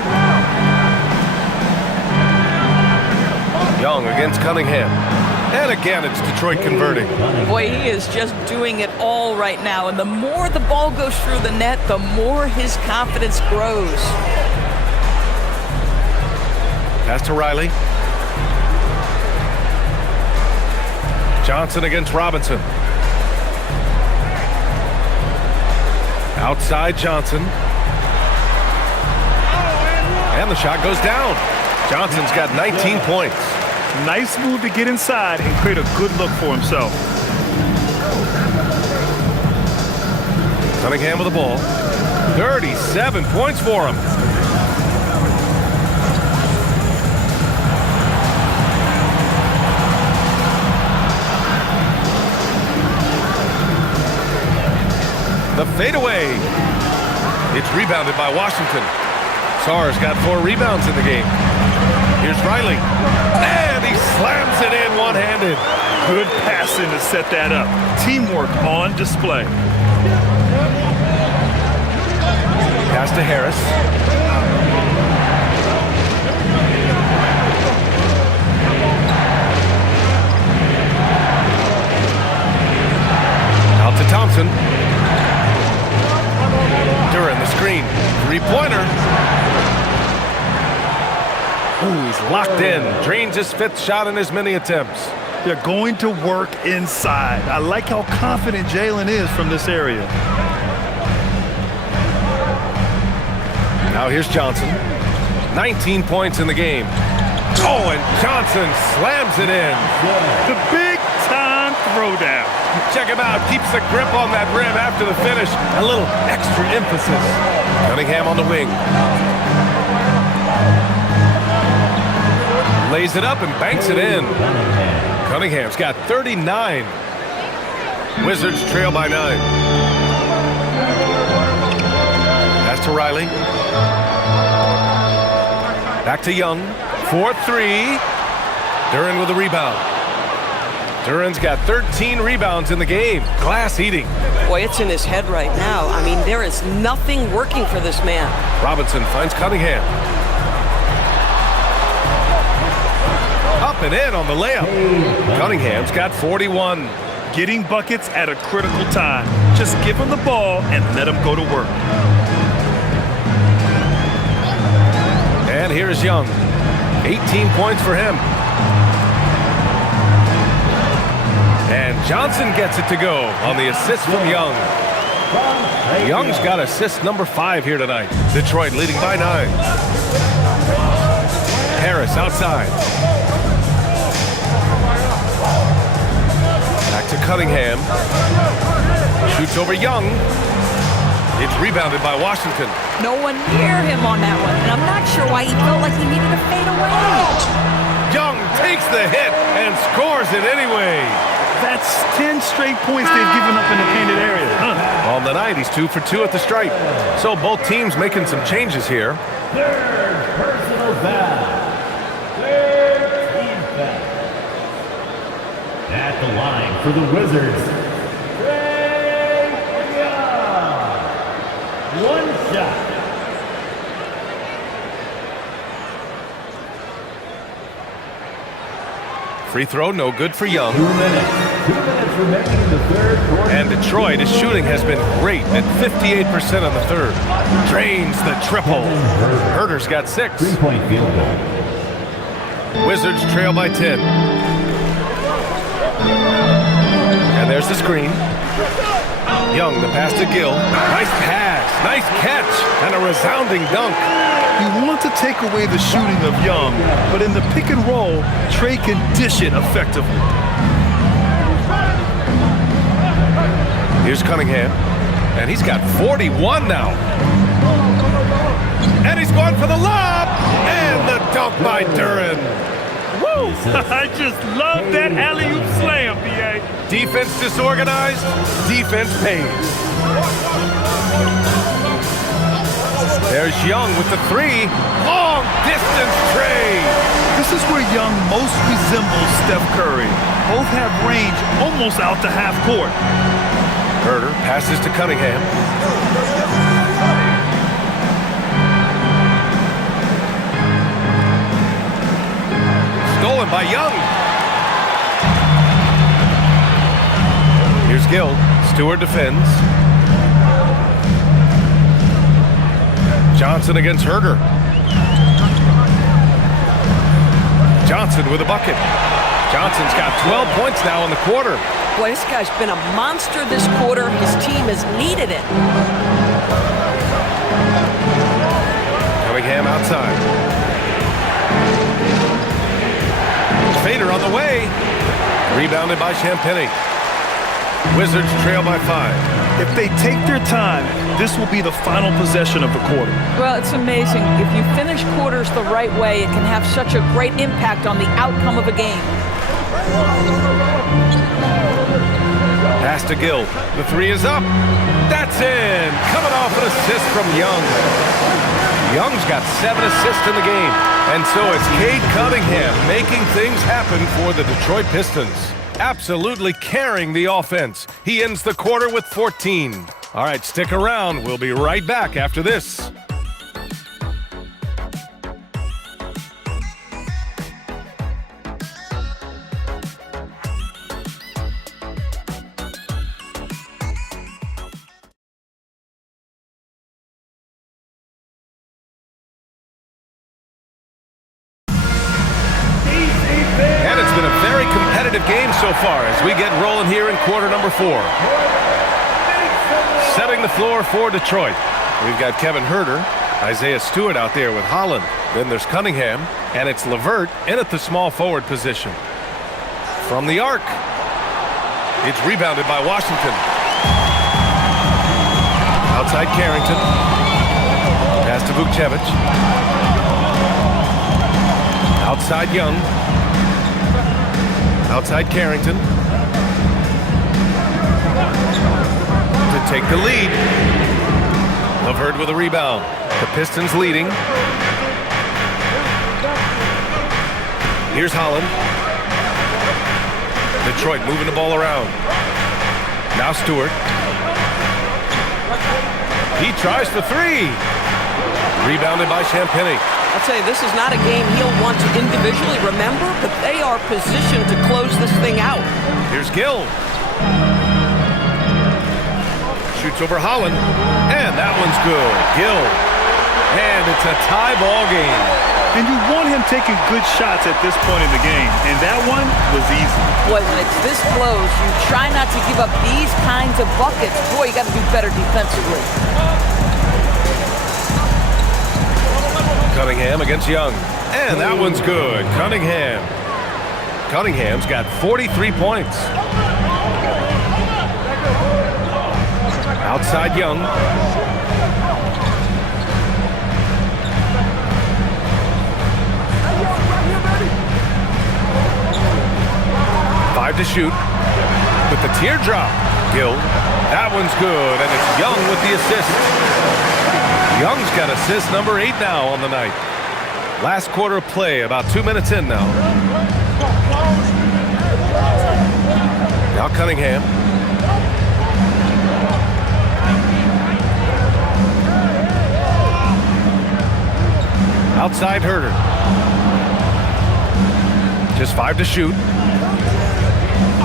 Young against Cunningham. And again, it's Detroit converting. Boy, he is just doing it all right now. And the more the ball goes through the net, the more his confidence grows. Pass to Riley. Johnson against Robinson. Outside Johnson. And the shot goes down. Johnson's got 19 points. Nice move to get inside and create a good look for himself. Cunningham with the ball. 37 points for him. The fadeaway. It's rebounded by Washington. Sarr's got 4 rebounds in the game. Here's Riley. And he slams it in one-handed. Good passing to set that up. Teamwork on display. Pass to Harris. Out to Thompson. Duran the screen. 3-pointer. Ooh, he's locked in. Drains his 5th shot in as many attempts. They're going to work inside. I like how confident Jalen is from this area. Now here's Johnson. 19 points in the game. Oh, and Johnson slams it in. The big-time throwdown. Check him out. Keeps the grip on that rim after the finish. A little extra emphasis. Cunningham on the wing. Lays it up and banks it in. Cunningham's got 39. Wizards trail by 9. Pass to Riley. Back to Young. 4-3. Duran with the rebound. Duran's got 13 rebounds in the game. Glass eating. Boy, it's in his head right now. I mean, there is nothing working for this man. Robinson finds Cunningham. Up and in on the layup. Cunningham's got 41. getting buckets at a critical time. Just give him the ball and let him go to work. And here's Young. 18 points for him. And Johnson gets it to go on the assist from Young. Young's got assist number 5 here tonight. Detroit leading by 9. Harris outside. Back to Cunningham. Shoots over Young. It's rebounded by Washington. No one near him on that one, and I'm not sure why he felt like he needed to fade away. Young takes the hit and scores it anyway. That's 10 straight points they've given up in the painted area. On the night, he's 2 for 2 at the stripe. So both teams making some changes here. Third personal foul. Third team foul. At the line for the Wizards, Trae Young. One shot. Free throw, no good for Young. 2 minutes. 2 minutes remaining in the third quarter. And Detroit, his shooting has been great at 58% on the third. Drains the triple. Herder's got 6. 3-point field goal. Wizards trail by 10. And there's the screen. Young, the pass to Gill. Nice pass, nice catch, and a resounding dunk. You want to take away the shooting of Young, but in the pick and roll, Trae can dish it effectively. Here's Cunningham, and he's got 41 now. And he's going for the lob, and the dunk by Duren. Woo! I just love that alley-oop slam, B.A. Defense disorganized, defense pays. There's Young with the 3. Long distance trade. This is where Young most resembles Steph Curry. Both have range almost out to half court. Herder passes to Cunningham. Stolen by Young. Here's Gill. Stewart defends. Johnson against Herder. Johnson with a bucket. Johnson's got 12 points now in the quarter. Boy, this guy's been a monster this quarter. His team has needed it. Cunningham outside. Fader on the way. Rebounded by Champagny. Wizards trail by 5. If they take their time, this will be the final possession of the quarter. Well, it's amazing. If you finish quarters the right way, it can have such a great impact on the outcome of a game. Pass to Gill. The 3 is up. That's in. Coming off an assist from Young. Young's got 7 assists in the game. And so it's Cade Cunningham making things happen for the Detroit Pistons. Absolutely carrying the offense. He ends the quarter with 14. All right, stick around. We'll be right back after this. Game so far as we get rolling here in quarter number 4. Setting the floor for Detroit. We've got Kevin Herder, Isaiah Stewart out there with Holland. Then there's Cunningham, and it's LeVert in at the small forward position. From the arc, it's rebounded by Washington. Outside Carrington. Pass to Vukcevic. Outside Young. Outside Carrington. To take the lead. LeVert with a rebound. The Pistons leading. Here's Holland. Detroit moving the ball around. Now Stewart. He tries for 3. Rebounded by Champagny. I'll tell you, this is not a game he'll want to individually remember, but they are positioned to close this thing out. Here's Gill. Shoots over Holland, and that one's good. Gill, and it's a tie ball game. And you want him taking good shots at this point in the game, and that one was easy. Boy, when it's this close, you try not to give up these kinds of buckets. Boy, you got to do better defensively. Cunningham against Young, and that one's good. Cunningham's got 43 points. Outside Young. Five to shoot. With the teardrop. Gill. That one's good, and it's Young with the assist. Young's got assist number 8 now on the night. Last quarter of play, about 2 minutes in now. Now Cunningham. Outside Herter. Just 5 to shoot.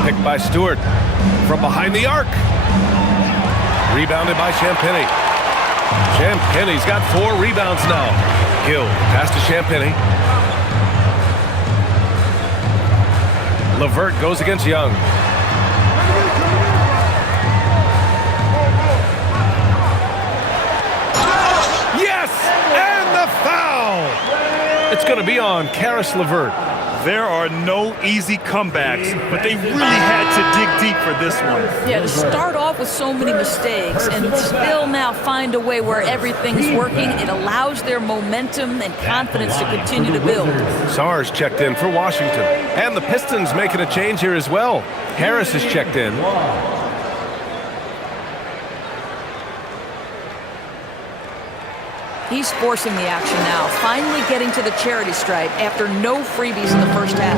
Picked by Stewart. From behind the arc. Rebounded by Champagny. Champagny's got 4 rebounds now. Gill pass to Champagny. LeVert goes against Young. Yes! And the foul! It's going to be on Karis LeVert. There are no easy comebacks, but they really had to dig deep for this one. Yeah, to start off with so many mistakes and still now find a way where everything's working, it allows their momentum and confidence to continue to build. Sarr's checked in for Washington. And the Pistons making a change here as well. Harris is checked in. He's forcing the action now, finally getting to the charity stripe after no freebies in the first half.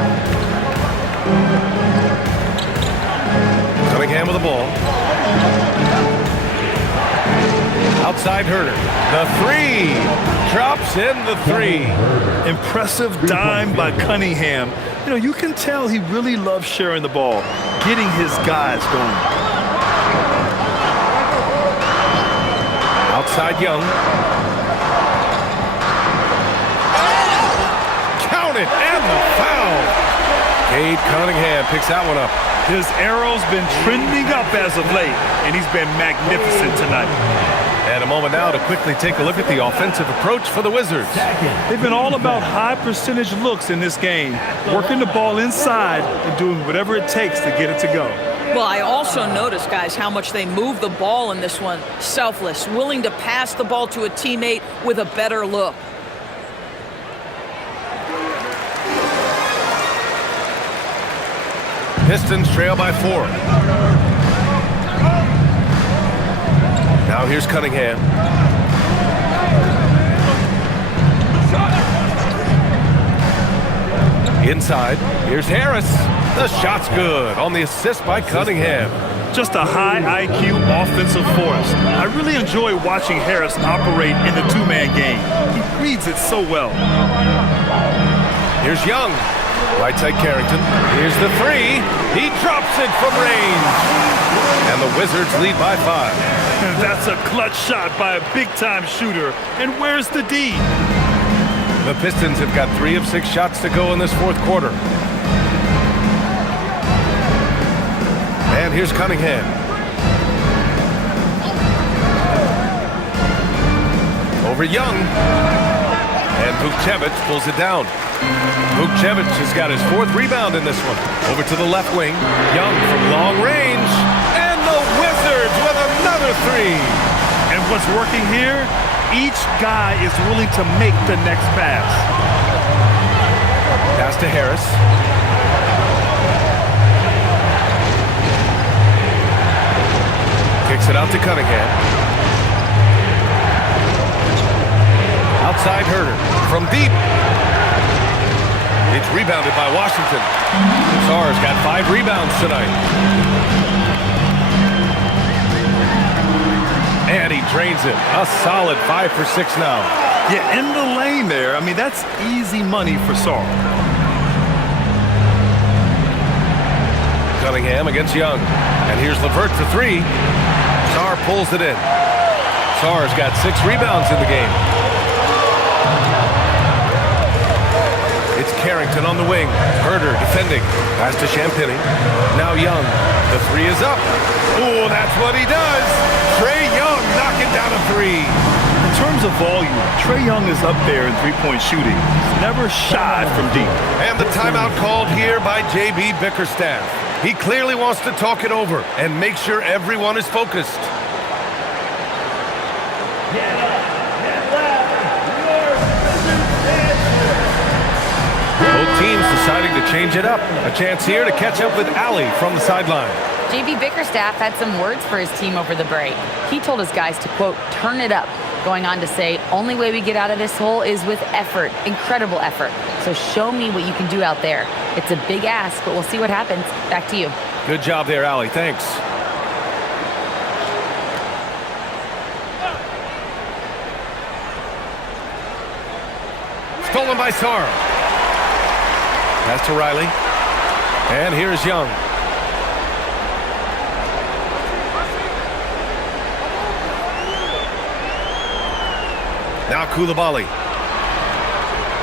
Cunningham with the ball. Outside Herter. The 3. Drops in the 3. Impressive dime by Cunningham. You know, you can tell he really loves sharing the ball, getting his guys going. Outside Young. Count it, and the foul. Cade Cunningham picks that one up. His arrow's been trending up as of late, and he's been magnificent tonight. And a moment now to quickly take a look at the offensive approach for the Wizards. They've been all about high percentage looks in this game, working the ball inside and doing whatever it takes to get it to go. Well, I also noticed, guys, how much they move the ball in this one. Selfless, willing to pass the ball to a teammate with a better look. Pistons trail by 4. Now here's Cunningham. Inside, here's Harris. The shot's good on the assist by Cunningham. Just a high IQ offensive force. I really enjoy watching Harris operate in the two-man game. He reads it so well. Here's Young. Right side Carrington. Here's the 3. He drops it from range. And the Wizards lead by 5. That's a clutch shot by a big-time shooter. And where's the D? The Pistons have got 3 of 6 shots to go in this fourth quarter. And here's Cunningham. Over Young. And Vukcevic pulls it down. Vukcevic has got his 4th rebound in this one. Over to the left wing. Young from long range. And the Wizards with another 3. And what's working here? Each guy is willing to make the next pass. Pass to Harris. Kicks it out to Cunningham. Outside Herter from deep. It's rebounded by Washington. Sarr's got 5 rebounds tonight. And he drains it. A solid 5 for 6 now. Yeah, in the lane there. I mean, that's easy money for Sarr. Cunningham against Young. And here's LeVert for three. Sarr pulls it in. Sarr's got 6 rebounds in the game. It's Carrington on the wing. Herder defending. Pass to Champagny. Now Young. The three is up. Oh, that's what he does. Trae Young knocking down a three. In terms of volume, Trae Young is up there in three-point shooting. He's never shied from deep. And the timeout called here by J.B. Bickerstaff. He clearly wants to talk it over and make sure everyone is focused. Both teams deciding to change it up. A chance here to catch up with Allie from the sideline. J.B. Bickerstaff had some words for his team over the break. He told his guys to, quote, turn it up, going on to say, only way we get out of this hole is with effort, incredible effort. So show me what you can do out there. It's a big ask, but we'll see what happens. Back to you. Good job there, Allie. Thanks. Stolen by Sarr. Pass to Riley. And here's Young. Now Koulibaly.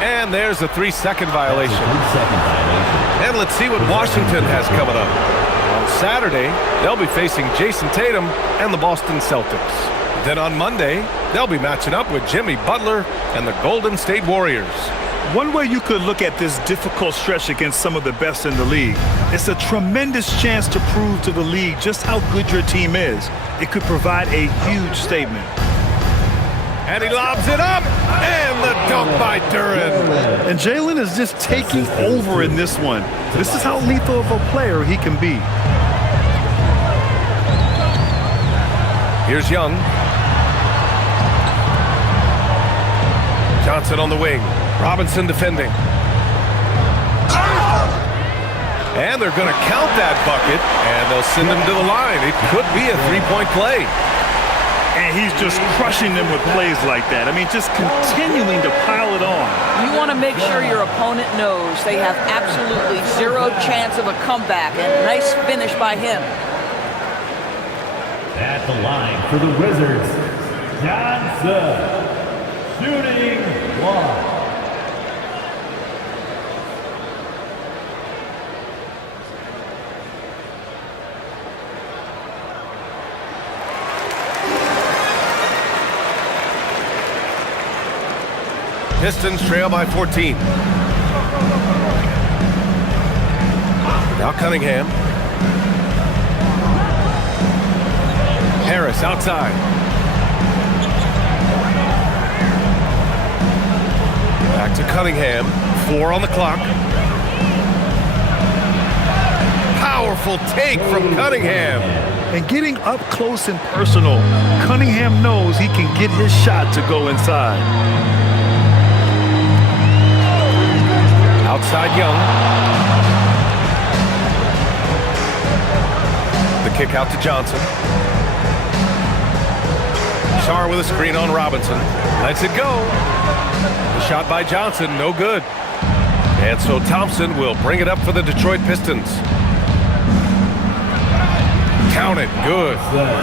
And there's a 3-second violation. And let's see what Washington has coming up. On Saturday, they'll be facing Jason Tatum and the Boston Celtics. Then on Monday, they'll be matching up with Jimmy Butler and the Golden State Warriors. One way you could look at this difficult stretch against some of the best in the league, it's a tremendous chance to prove to the league just how good your team is. It could provide a huge statement. And he lobs it up, and the dunk by Duren. And Jalen is just taking over in this one. This is how lethal of a player he can be. Here's Young. Johnson on the wing. Robinson defending. And they're going to count that bucket, and they'll send him to the line. It could be a three-point play. And he's just crushing them with plays like that. I mean, just continuing to pile it on. You want to make sure your opponent knows they have absolutely zero chance of a comeback. And nice finish by him. At the line for the Wizards, Johnson, shooting one. Pistons trail by 14. Now Cunningham. Harris outside. Back to Cunningham. 4 on the clock. Powerful take from Cunningham. And getting up close and personal, Cunningham knows he can get his shot to go inside. Outside Young. The kick out to Johnson. Sarr with a screen on Robinson. Lets it go. The shot by Johnson, no good. And so Thompson will bring it up for the Detroit Pistons. Count it, good.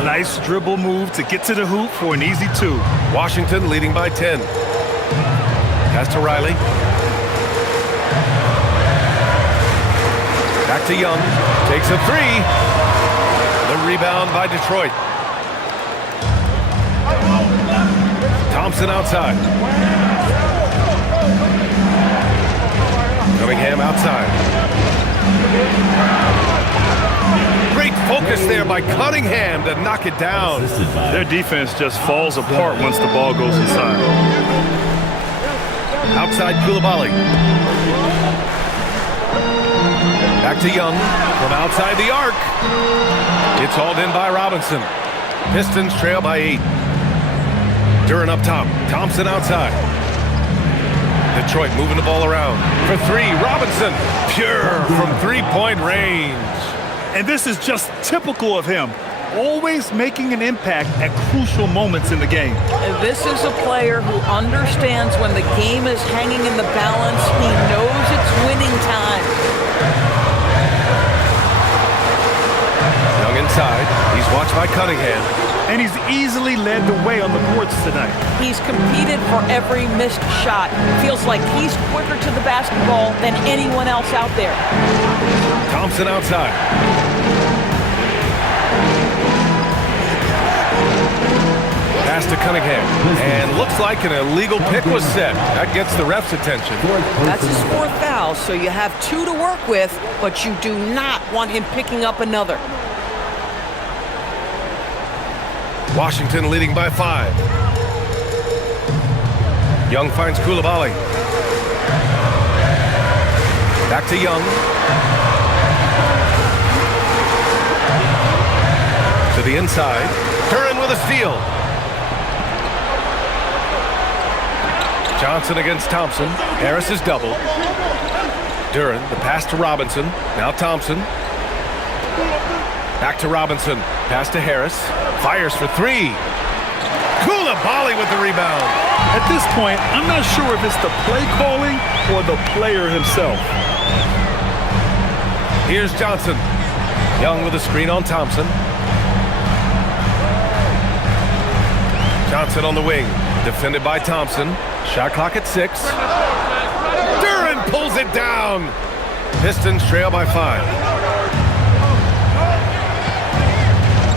Nice dribble move to get to the hoop for an easy 2. Washington leading by 10. Pass to Riley. Back to Young. Takes a 3. The rebound by Detroit. Thompson outside. Cunningham outside. Great focus there by Cunningham to knock it down. Their defense just falls apart once the ball goes inside. Outside Koulibaly. Back to Young from outside the arc. It's hauled in by Robinson. Pistons trail by 8. Duren up top. Thompson outside. Detroit moving the ball around. For 3, Robinson. Pure from 3-point range. And this is just typical of him. Always making an impact at crucial moments in the game. And this is a player who understands when the game is hanging in the balance. He knows it's winning time. Young inside. He's watched by Cunningham. And he's easily led the way on the boards tonight. He's competed for every missed shot. Feels like he's quicker to the basketball than anyone else out there. Thompson outside. Pass to Cunningham. And looks like an illegal pick was set. That gets the ref's attention. That's his 4th foul, so you have 2 to work with, but you do not want him picking up another. Washington leading by 5. Young finds Koulibaly. Back to Young. To the inside. Duren with a steal. Johnson against Thompson. Harris is double. Duren, the pass to Robinson. Now Thompson. Back to Robinson. Pass to Harris. Fires for 3. Koulibaly with the rebound. At this point, I'm not sure if it's the play calling or the player himself. Here's Johnson. Young with a screen on Thompson. Johnson on the wing. Defended by Thompson. Shot clock at 6. Duren pulls it down. Pistons trail by 5.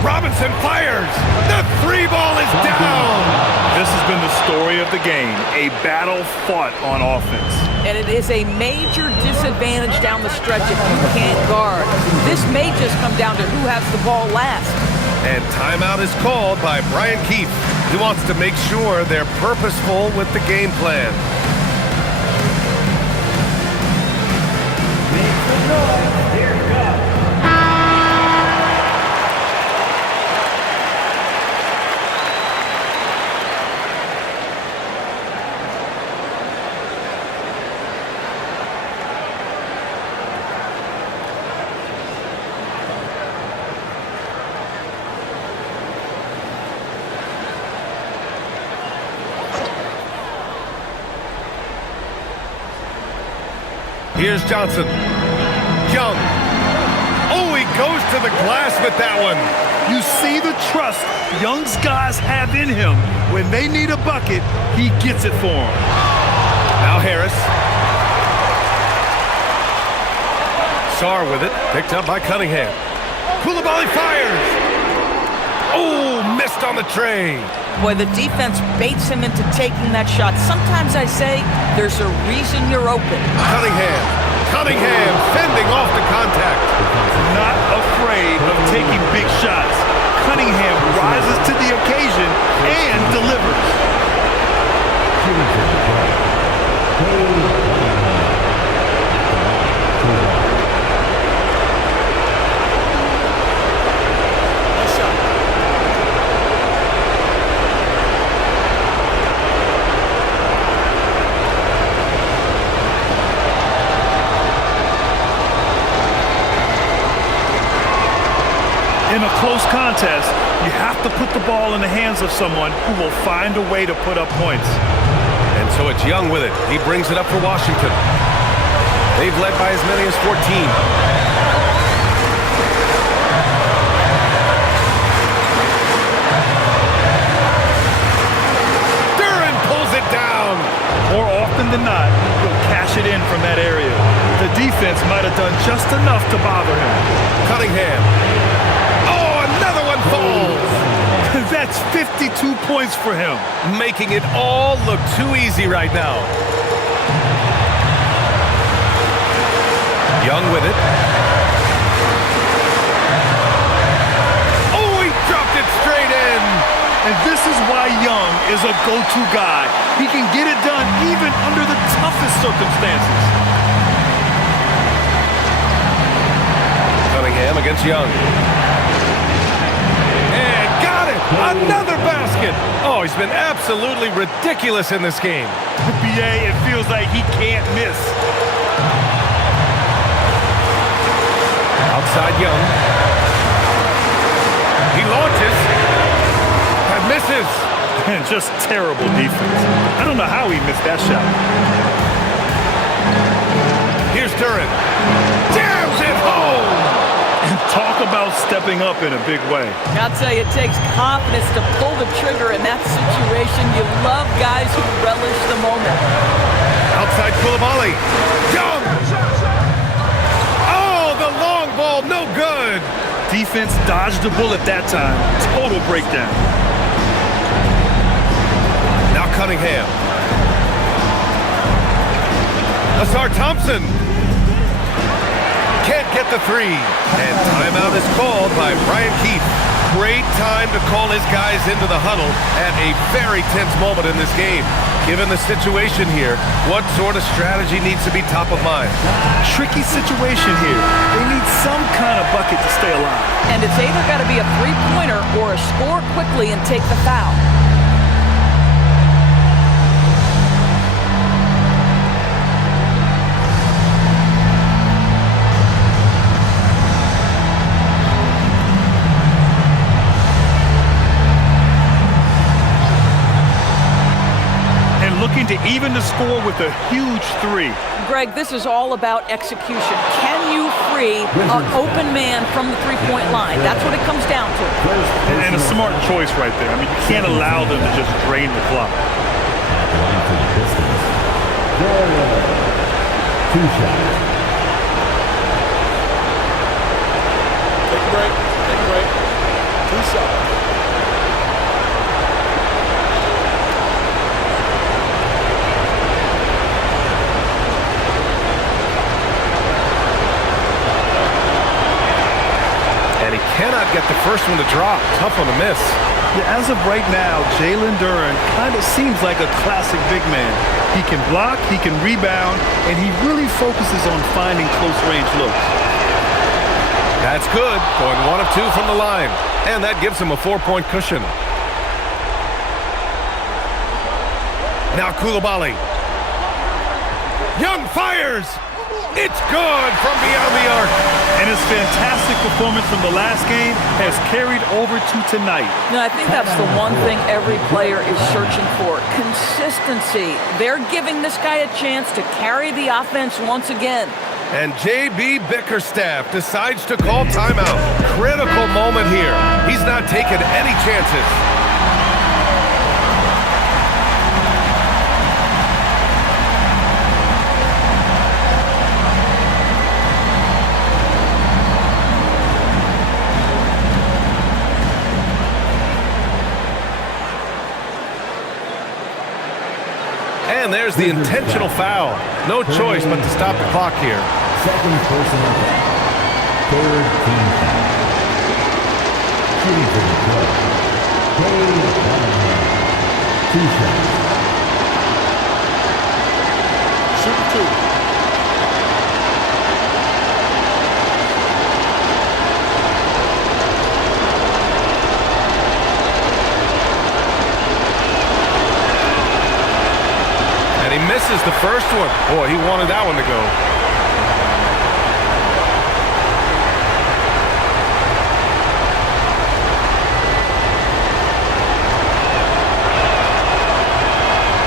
Robinson fires. The 3 ball is down. This has been the story of the game. A battle fought on offense. And it is a major disadvantage down the stretch if you can't guard. This may just come down to who has the ball last. And timeout is called by Brian Keefe. He wants to make sure they're purposeful with the game plan. Here's Johnson. Young. Oh, he goes to the glass with that one. You see the trust Young's guys have in him. When they need a bucket, he gets it for them. Now Harris. Sarr with it. Picked up by Cunningham. Koulibaly fires. Oh, missed on the tray. Boy, the defense baits him into taking that shot. Sometimes I say there's a reason you're open. Cunningham fending off the contact. Not afraid of taking big shots. Cunningham rises to the occasion and delivers. In a close contest, you have to put the ball in the hands of someone who will find a way to put up points. And so it's Young with it. He brings it up for Washington. They've led by as many as 14. Duren pulls it down. More often than not, he'll cash it in from that area. The defense might have done just enough to bother him. Cunningham. Falls. That's 52 points for him. Making it all look too easy right now. Young with it. Oh, he dropped it straight in. And this is why Young is a go-to guy. He can get it done even under the toughest circumstances. Cunningham against Young. Another basket! Oh, he's been absolutely ridiculous in this game. BA, it feels like he can't miss. Outside Young. He launches. And misses. And just terrible defense. I don't know how he missed that shot. Here's Duren. Jams it home! And talk about stepping up in a big way. I'll tell you, it takes confidence to pull the trigger in that situation. You love guys who relish the moment. Outside Koulibaly. Young! Oh, the long ball, no good. Defense dodged the bullet that time. Total breakdown. Now Cunningham. Asar Thompson. Can't get the three. And timeout is called by Brian Keefe. Great time to call his guys into the huddle at a very tense moment in this game. Given the situation here, what sort of strategy needs to be top of mind? Tricky situation here. They need some kind of bucket to stay alive. And it's either got to be a three-pointer or a score quickly and take the foul. Looking to even the score with a huge three. Greg, this is all about execution. Can you free an open man from the three-point line? That's what it comes down to. And a smart choice right there. I mean, you can't allow them to just drain the clock. At the line for the Pistons, two shots. Take a break. Take a break. 2 shots. Cannot get the first one to drop. Tough one to miss. Yeah, as of right now, Jalen Duren kind of seems like a classic big man. He can block, he can rebound, and he really focuses on finding close-range looks. That's good. Going 1 of 2 from the line. And that gives him a 4-point cushion. Now Koulibaly. Young fires! It's good from beyond the arc. And his fantastic performance from the last game has carried over to tonight. No, I think that's the one thing every player is searching for. Consistency. They're giving this guy a chance to carry the offense once again. And J.B. Bickerstaff decides to call timeout. Critical moment here. He's not taking any chances. And there's the intentional foul. No choice but to stop the clock here. Second personal foul. Third team foul. Shooting for the club. Cade Cunningham. 2 shots. Shoot 2. He misses the first one. Boy, he wanted that one to go.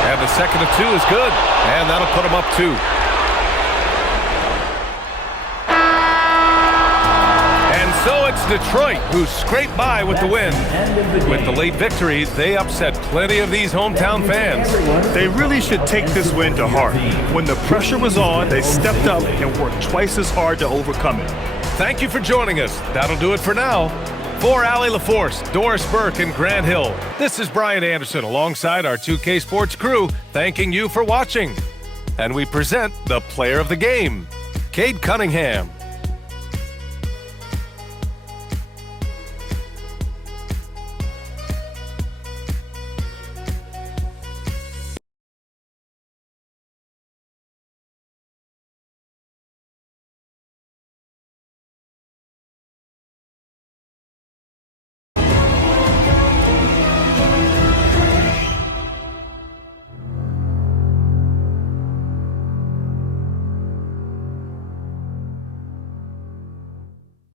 And the second of 2 is good. And that'll put him up 2. And so it's Detroit who scraped by with the win. With the late victories, they upset plenty of these hometown fans. They really should take this win to heart. When the pressure was on, they stepped up and worked twice as hard to overcome it. Thank you for joining us. That'll do it for now. For Allie LaForce, Doris Burke, and Grant Hill, this is Brian Anderson alongside our 2K Sports crew, thanking you for watching. And we present the player of the game, Cade Cunningham.